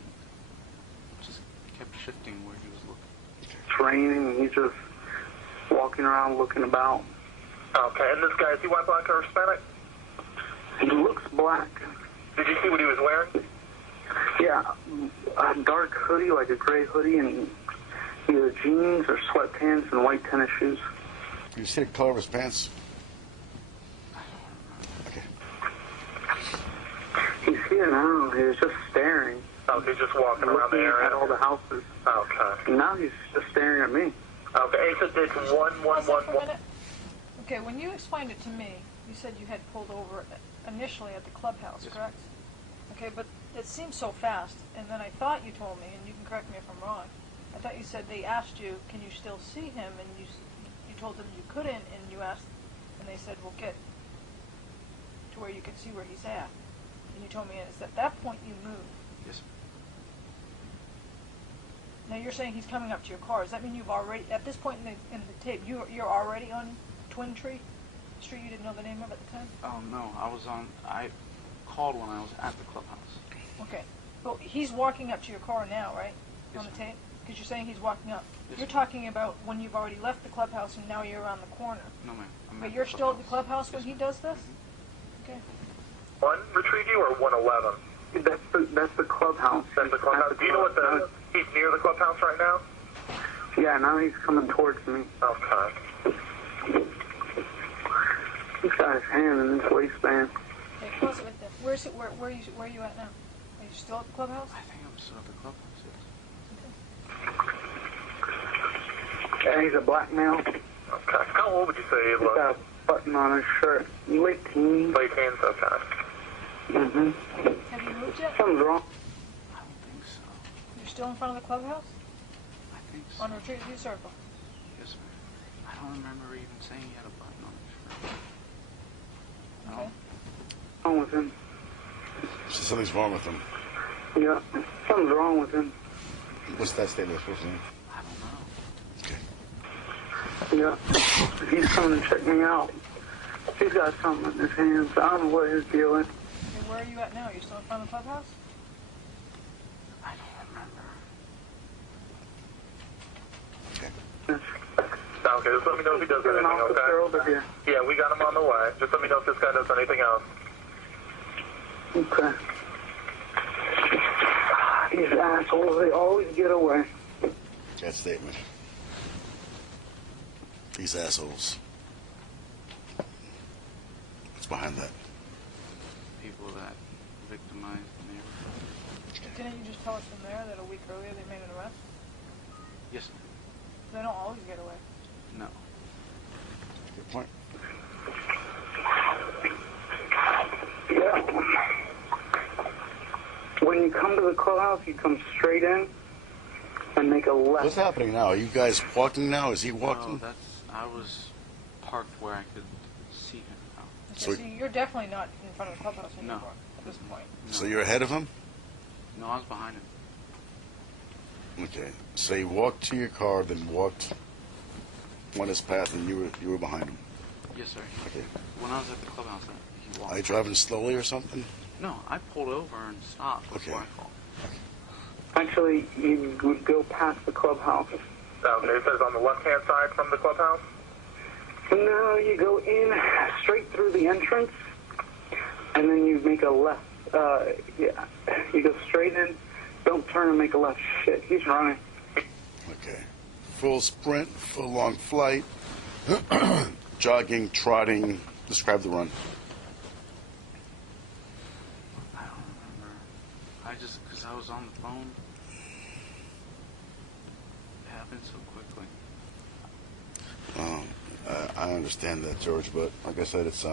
just kept shifting where he was looking. It's raining, and he's just walking around looking about. Okay, and this guy, is he white, black, or Hispanic? He looks black. Did you see what he was wearing? Yeah, a dark hoodie, like a gray hoodie, and either jeans or sweatpants and white tennis shoes. You see the color of his pants? Okay. He's here now. He was just staring. Oh, he's just walking around the Looking area. at all the houses. Okay. And now he's just staring at me. Okay, so it's Pause that for a 1111. minute. Okay, when you explained it to me, you said you had pulled over initially at the clubhouse, Yes. correct? Okay, but it seemed so fast, and then I thought you told me, and you can correct me if I'm wrong, I thought you said they asked you, can you still see him, and you told them you couldn't, and you asked, and they said, well, get to where you can see where he's at. And you told me it's at that point you moved. Yes. Now you're saying he's coming up to your car. Does that mean you've already, at this point in the tape, you're already on Twin Tree Street? You didn't know the name of it at the time? Oh no, I called when I was at the clubhouse. Okay. Well, he's walking up to your car now, right? Yes, On the ma'am. tape? Because you're saying he's walking up. Yes, You're ma'am. talking about when you've already left the clubhouse and now you're around the corner. No ma'am. I'm But at you're the still at the clubhouse when Yes, he ma'am. does this? Okay. 1 retrieve you or 111? That's the clubhouse. That's the clubhouse. Do you know what he's near the clubhouse right now? Yeah, now he's coming towards me. Okay. He's got his hand in his waistband. Okay, pause it right there. Where are you at now? Are you still at the clubhouse? I think I'm still at the clubhouse, yes. Yeah, he's a black male. Okay. How old would you say he He's got looks? a button on his shirt. Late teens. Late teens, okay. Mm-hmm. Have you moved yet? Something's wrong. I don't think so. You're still in front of the clubhouse? I think so. On Retreat View Circle? Yes ma'am. I don't remember even saying he had a button on his shirt. No. Okay. Wrong with him. So something's wrong with him. Yeah, something's wrong with him. What's that statement supposed to mean? I don't know. Okay. Yeah, he's coming to check me out. He's got something in his hands. I don't know what his deal is. Okay, where are you at now? Are you still in front of the clubhouse? I don't remember. Okay. Okay, just let me know if he does Get an anything, officer over okay? here. Yeah, we got him on the way. Just let me know if this guy does anything else. Okay. These assholes, they always get away. That statement. These assholes. What's behind that? People that victimize the neighborhood. Didn't you just tell us from there that a week earlier they made an arrest? Yes They don't always get away. ma'am. No. Good point. Yeah. When you come to the clubhouse, you come straight in and make a left. What's happening now? Are you guys walking now? Is he walking? No, I was parked where I could see him now. Okay, so you're definitely not in front of the clubhouse anymore at this point. No. So you're ahead of him? No, I was behind him. Okay. So he walked to your car, then walked on his path, and you were behind him. Yes, sir. Okay. When I was at the clubhouse, he walked. Are you driving slowly or something? No, I pulled over and stopped before Okay. I called. Actually, you would go past the clubhouse. Okay, it says on the left-hand side from the clubhouse? No, you go in straight through the entrance, and then you make a left. Yeah, you go straight in. Don't turn and make a left. Shit, he's running. Okay. Full sprint, full long flight, jogging, trotting. Describe the run. I don't remember. Because I was on the phone. It happened so quickly. I understand that, George, but like I said, it's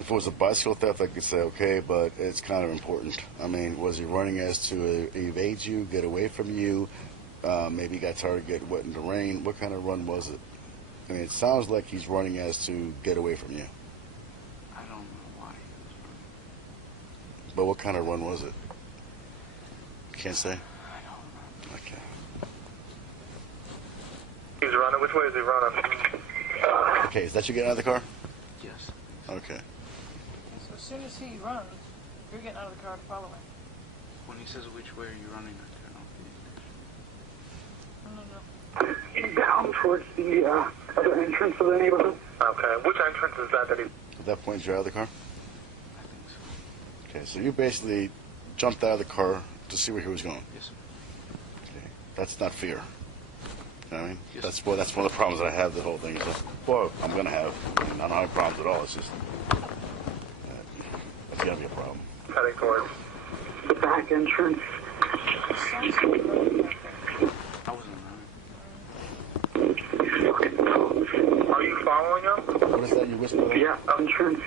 if it was a bicycle theft, I could say okay, but it's kind of important. I mean, was he running as to evade you, get away from you? Maybe he got tired of getting wet in the rain. What kind of run was it? I mean, it sounds like he's running as to get away from you. I don't know why he was running. But what kind of run was it? Can't say? I don't remember. Okay. He's running. Which way is he running? Okay, is that you getting out of the car? Yes. Okay. So as soon as he runs, you're getting out of the car to follow him. When he says which way are you running, I turn off the ignition. No. Down towards the other entrance of the neighborhood. Okay, which entrance is that he... At that point, you're out of the car? I think so. Okay, so you basically jumped out of the car to see where he was going. Yes, sir. Okay. That's not fear. You know what I mean? Yes. That's one of the problems that I have. The whole thing is, well, I'm gonna have. I mean, I don't have problems at all. It's just that's gonna be a problem. heading towards? The back entrance. Sounds like you're running back there. I wasn't running. Are you following him? What is that you whisper there? Yeah, entrance.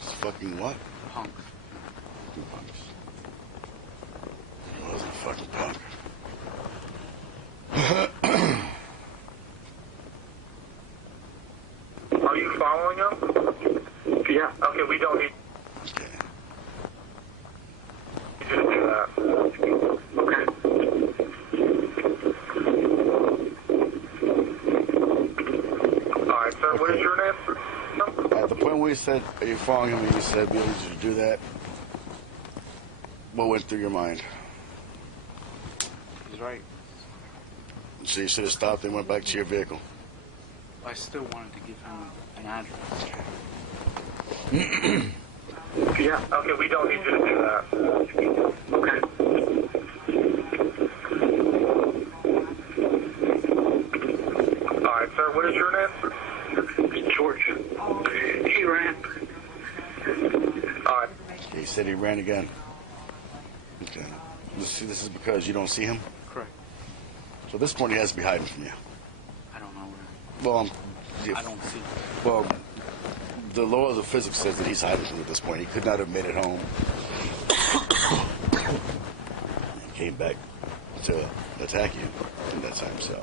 It's fucking what? Punk. Punks. It wasn't a fucking punk. Are you following him? Yeah. Okay, we don't need Okay. you to do that. Okay. All right, sir, what is your name? At the point where you said, "Are you following him?" and you said, "We need you to do that," what went through your mind? He's right. So you should have stopped and went back to your vehicle. I still wanted to give him an address. Yeah. Okay, we don't need you to do that. Okay. All right, sir, what is your name? George. He ran. All right. He said he ran again. Okay. This is because you don't see him? Correct. So at this point, he has to be hiding from you. I don't know where. Well, I don't see. well, the law of the physics says that he's hiding from you at this point. He could not have made it home. He came back to attack you in that time. So,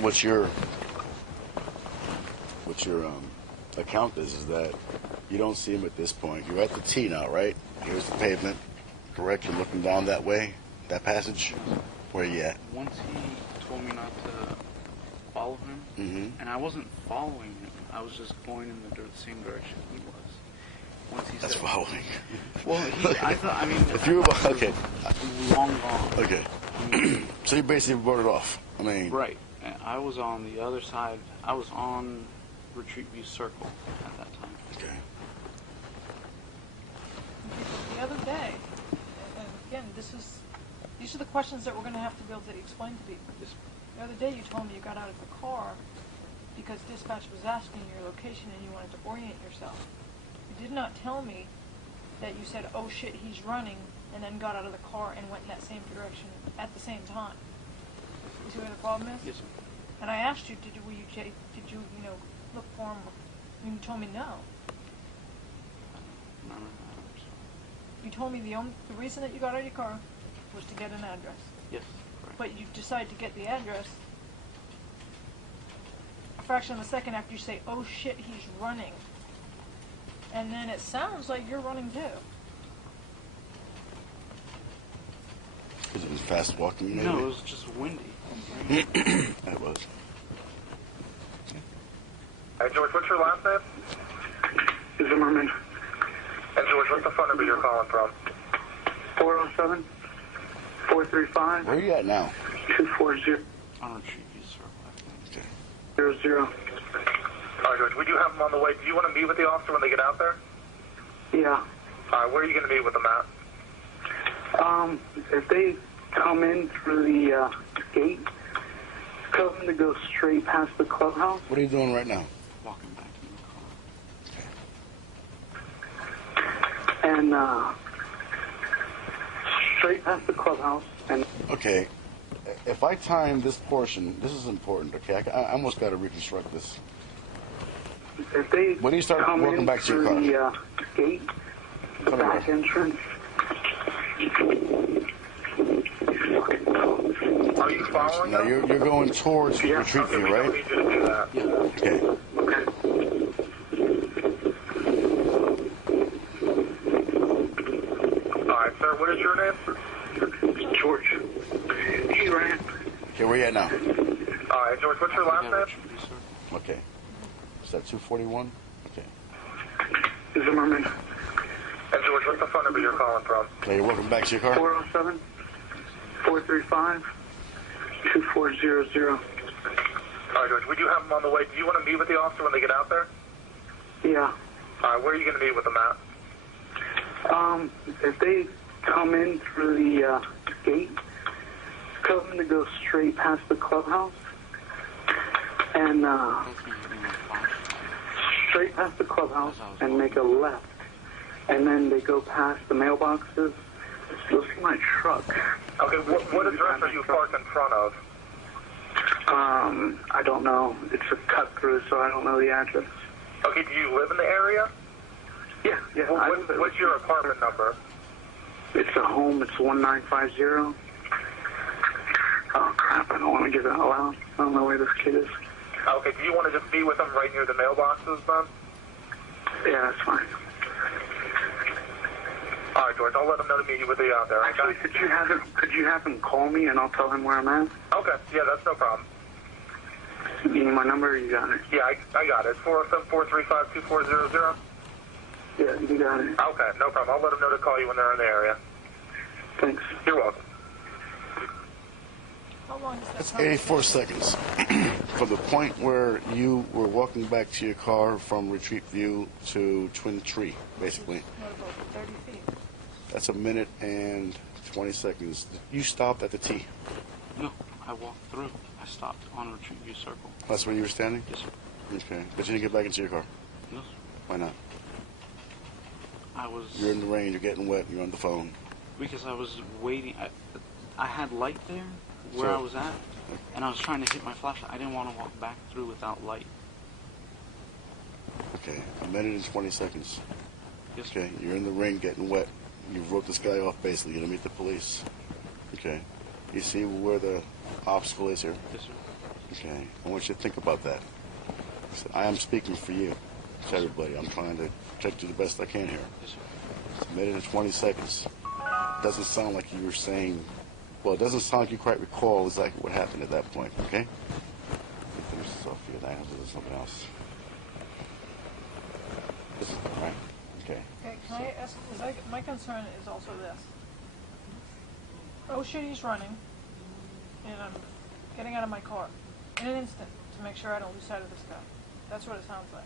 what's your account is that you don't see him at this point. You're at the T now, right? Here's the pavement. Correct? You're looking down that way, that passage. Where you at? Once he told me not to follow him, and I wasn't following him. I was just going in the same direction he was. Once he That's said, following. well, I thought. I mean, If you were okay, long gone. okay. So you basically wrote it off. I mean, Right. And I was on the other side. I was on Retreat View Circle at that time. okay. The other day, and again, these are the questions that we're going to have to be able to explain to people. The other day you told me you got out of the car because dispatch was asking your location and you wanted to orient yourself. You did not tell me that you said, "Oh shit, he's running," and then got out of the car and went in that same direction at the same time. You see where the problem is? Yes, sir. And I asked you, did you look for him? And you told me no. None of that. You told me the reason that you got out of your car was to get an address. Yes, correct. But you decide to get the address a fraction of a second after you say, oh shit, he's running. And then it sounds like you're running too. Because it was fast walking, maybe? No, it was just windy. It was. Hey, George, what's your last name? Zimmerman. And George, what's the phone number you're calling from? 407-435-240. Where are you at now? On a treaty circle, I think. Okay. 00. All right, George, we do have them on the way. Do you want to meet with the officer when they get out there? Yeah. All right, where are you going to meet with them at? If they come in through the gate, tell them to go straight past the clubhouse. What are you doing right now? Walking back to the car. And straight past the clubhouse. And Okay. If I time this portion, this is important, okay? I almost got to reconstruct this. if they When do you start come walking in back to your through the gate, the Come here. back entrance. Are you following Now, them? you're going towards Yeah. Retreat Okay, View, we don't right? need you to do that. Okay. Okay. All right, sir, what is your name? George. He ran. Okay, where you at now? All right, George, what's your last Yeah, name? treaty circle. Okay. Is that 241? Okay. Zimmerman. And George, what's the phone number you're calling from? Okay, you're welcome back to your car? 407-435-2400. All right, George, we do have them on the way. Do you want to meet with the officer when they get out there? Yeah. All right, where are you going to meet with them at? If they come in through the gate, tell them to go straight past the clubhouse. And That's me hitting my flashlight. straight past the clubhouse and make a left. And then they go past the mailboxes. You'll see my truck. Okay, what address are you parked in front of? I don't know. It's a cut through, so I don't know the address. Okay, do you live in the area? Yeah, yeah. What's your apartment number? It's a home. It's 1950. Oh, crap. I don't want to give it out loud. I don't know where this kid is. Okay, do you want to just be with them right near the mailboxes then? Yeah, that's fine. All right, George, I'll let them know to meet you with you out there. Okay? Actually, could you have him call me and I'll tell him where I'm at? Okay, yeah, that's no problem. You need my number or you got it? Yeah, I got it. 407-435-2400. Yeah, you got it. Okay, no problem. I'll let them know to call you when they're in the area. Thanks. You're welcome. How long is that? That's 84 seconds. From the point where you were walking back to your car from Retreat View to Twin Tree, basically. What about 30 feet? That's a minute and 20 seconds. You stopped at the T. No, I walked through. I stopped on Retreat View Circle. That's where you were standing? Yes, sir. Okay. But you didn't get back into your car. No, sir. Why not? I was... You're in the rain, you're getting wet, you're on the phone. Because I was waiting. I had light there where Sure. I was at, and I was trying to hit my flashlight. I didn't want to walk back through without light. Okay. A minute and 20 seconds. Yes, sir. Okay. You're in the rain getting wet. You wrote this guy off basically. You're going to meet the police. Okay. You see where the obstacle is here? Yes, sir. Okay. I want you to think about that. I am speaking for you. To everybody. I'm trying to try to do the best I can here. Yes, sir. It's a minute and 20 seconds. Doesn't sound like you were saying, well, it doesn't sound like you quite recall exactly what happened at that point, okay? Finish this off here, then I have to do something else. All right, okay. Okay, can I ask, my concern is also this. Oh shit, he's running, and I'm getting out of my car in an instant to make sure I don't lose sight of this guy. That's what it sounds like.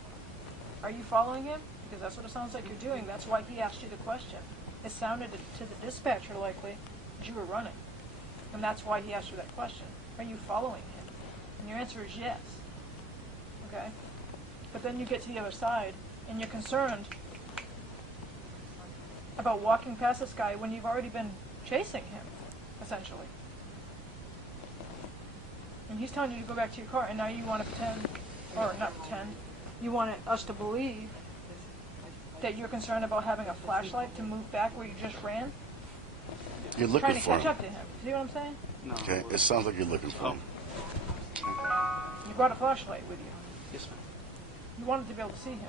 Are you following him? Because that's what it sounds like you're doing. That's why he asked you the question. It sounded to the dispatcher likely that you were running. And that's why he asked you that question. Are you following him? And your answer is yes. Okay? But then you get to the other side, and you're concerned about walking past this guy when you've already been chasing him, essentially. And he's telling you to go back to your car, and now you want to pretend, or not pretend, you want us to believe that you're concerned about having a flashlight to move back where you just ran? You're looking trying to for catch him. up to him. See what I'm saying? No. Okay, it sounds like you're looking for him. You brought a flashlight with you. Yes, ma'am. You wanted to be able to see him.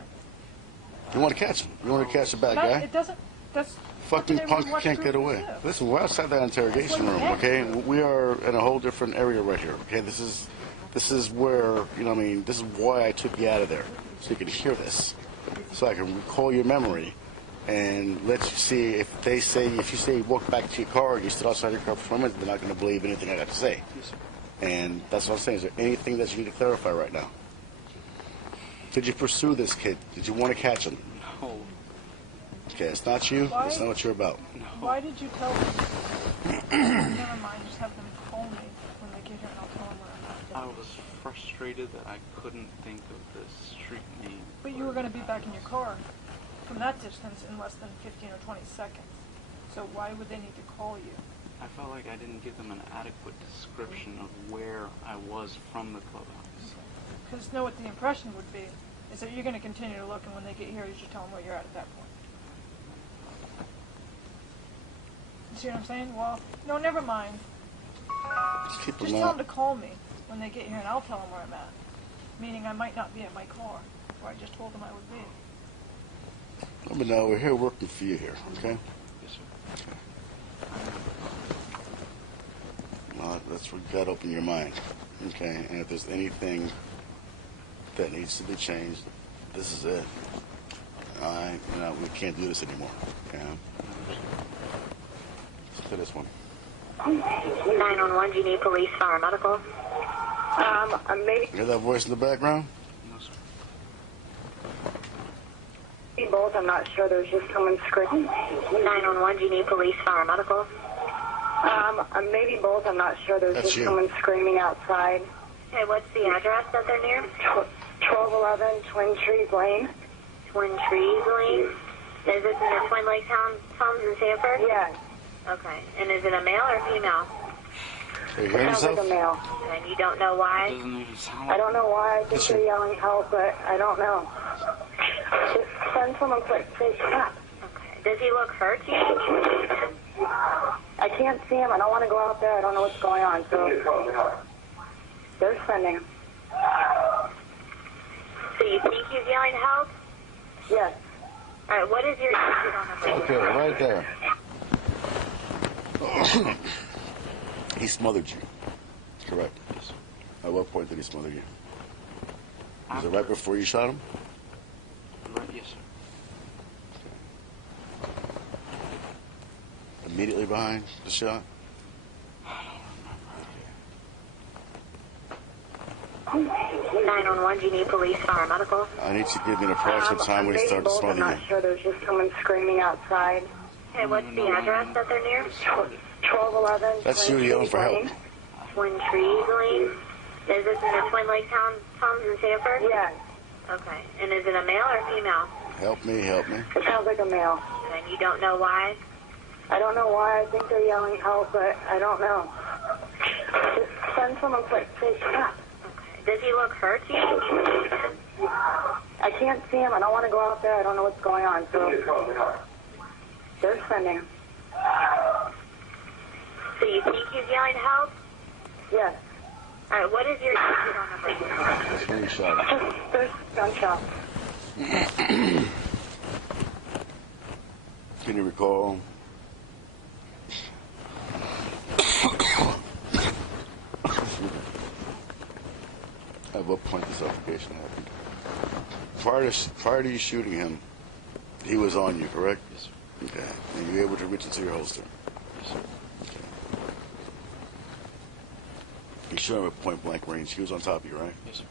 You want to catch him. You want to catch the bad But guy. it doesn't. That's Fucking that's what punk everyone can't watch get movies away. do. Listen, we're outside that interrogation room, okay? We are in a whole different area right here, okay? This is where, you know what I mean, this is why I took you out of there, so you can hear this, so I can recall your memory and let you see if you say walk back to your car and you stood outside your car for a minute, they're not going to believe anything I got to say. Yes, sir. And that's what I'm saying. Is there anything that you need to clarify right now? Did you pursue this kid? Did you want to catch him? No. Okay, it's not you. Why? It's not what you're about. Why did you tell them? Never mind. Just have them call me when they get here, and I'll tell them where I'm at. I was frustrated that I couldn't think of the street name. But you were going to be back in your car from that distance in less than 15 or 20 seconds. So why would they need to call you? I felt like I didn't give them an adequate description of where I was from the clubhouse. Because know what the impression would be is that you're going to continue to look, and when they get here, you should tell them where you're at that point. You see what I'm saying? Well, no, never mind. Keep Just them tell out. them to call me when they get here, and I'll tell them where I'm at. Meaning I might not be at my car, where I just told them I would be. But no, we're here working for you here, okay? Yes, sir. Well, that's what you got to open your mind, okay? And if there's anything that needs to be changed, this is it. We can't do this anymore, okay? Let's do this one. 911, do you need police, fire, medical? Maybe You hear that voice in the background? No, sir. both. I'm not sure. There's just someone screaming. 911, do you need police, fire, medical? Maybe both. I'm not sure. There's That's just you. someone screaming outside. Okay, what's the address that they're near? 1211 Twin Trees Lane. Twin Trees Lane? Is this in the Twin Lake Homes in Sanford? Yes. Okay, and is it a male or female? Are you hearing Sounds like yourself? a male. And you don't know It why? doesn't even sound I like don't know why. I think That's they're your- yelling help, but I don't know. Just send someone quick. Say stop. Okay. Does he look hurt to you? I can't see him. I don't want to go out there. I don't know what's going on. So they're sending. So you think he's yelling help? Yes. All right, what is your number? Okay, right there. He smothered you. Correct. Yes, sir. At what point did he smother you? Was it After- right before you shot him? Right, yes, sir. Immediately behind the shot? 911, do you need police, fire, medical? I need to give me an approximate time when he Maybe started to both. I'm smother not you. sure. There's just someone screaming outside. Okay, what's the address that they're near? 1211 That's Twin you yelling Trees for help. Lane. Twin Trees Lane? Is this in the Twin Lake Homes in Sanford? Yes. Okay, and is it a male or female? Help me, help me. It sounds like a male. And you don't know why? I don't know why. I think they're yelling help, but I don't know. Just send someone quick. Say stop. Okay. Does he look hurt to you? I can't see him. I don't want to go out there. I don't know what's going on. So they're sending. So you think he's yelling help? Yes. All right, what is your number? That's when you shot him. There's gunshots. Can you recall? At what point this altercation happened? Prior to you shooting him, he was on you, correct? Yes, sir. Okay. And you were able to reach into your holster. Yes, sir. You shot him at point blank range. He was on top of you, right? Yes, sir.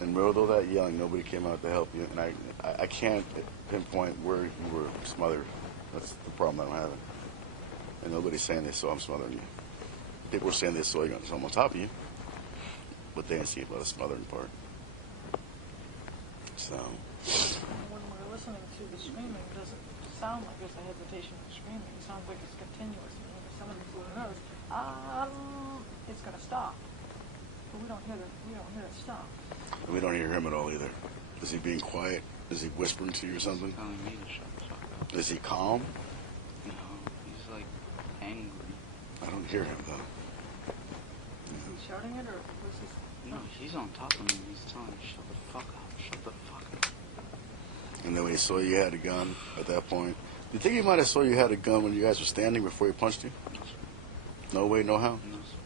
And with all that yelling, nobody came out to help you. And I can't pinpoint where you were smothered. That's the problem that I'm having. And nobody's saying they saw him smothering you. People were saying they saw you on top of you, but they didn't see about the smothering part. So, When we're listening to the screaming, it doesn't sound like there's a hesitation in screaming. It sounds like it's continuous. And if somebody's doing those, it's going to stop. But we don't hear it stop. we don't hear him at all either. Is he being quiet? Is he whispering to you or something? Telling me to shut the fuck up. Is he calm? No, he's like angry. I don't hear him though. Is he shouting it or was he? No, he's on top of me. He's telling me, shut the fuck up, shut the fuck up. And then when he saw you had a gun at that point, do you think he might have saw you had a gun when you guys were standing before he punched you? No, sir. No way, no how? No, sir.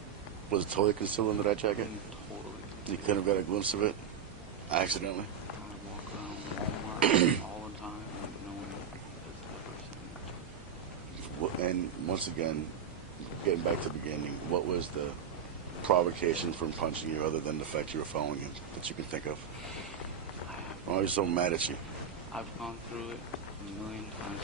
Was it totally concealed under that jacket? Totally. You couldn't have got a glimpse of it accidentally? I walk around Walmart all the time, and no one has ever seen me. And once again, getting back to the beginning, what was the provocation from punching you other than the fact you were following him that you can think of? Why are you so mad at you? I've gone through it a million times.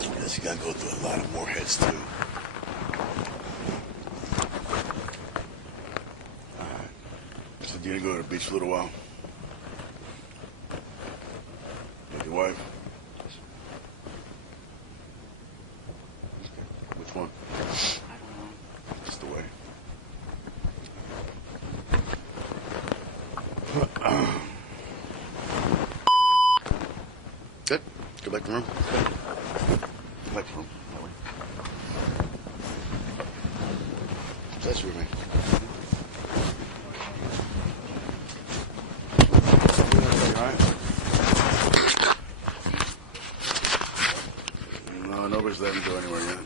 Yes, you gotta go through a lot of more heads too. Alright. So you gonna go to the beach for a little while? With your wife? Which one? I don't know. Just the way. Good. Go back to the room. Go back to the room. That way. That's your room. Alright? No, nobody's letting me go anywhere yet.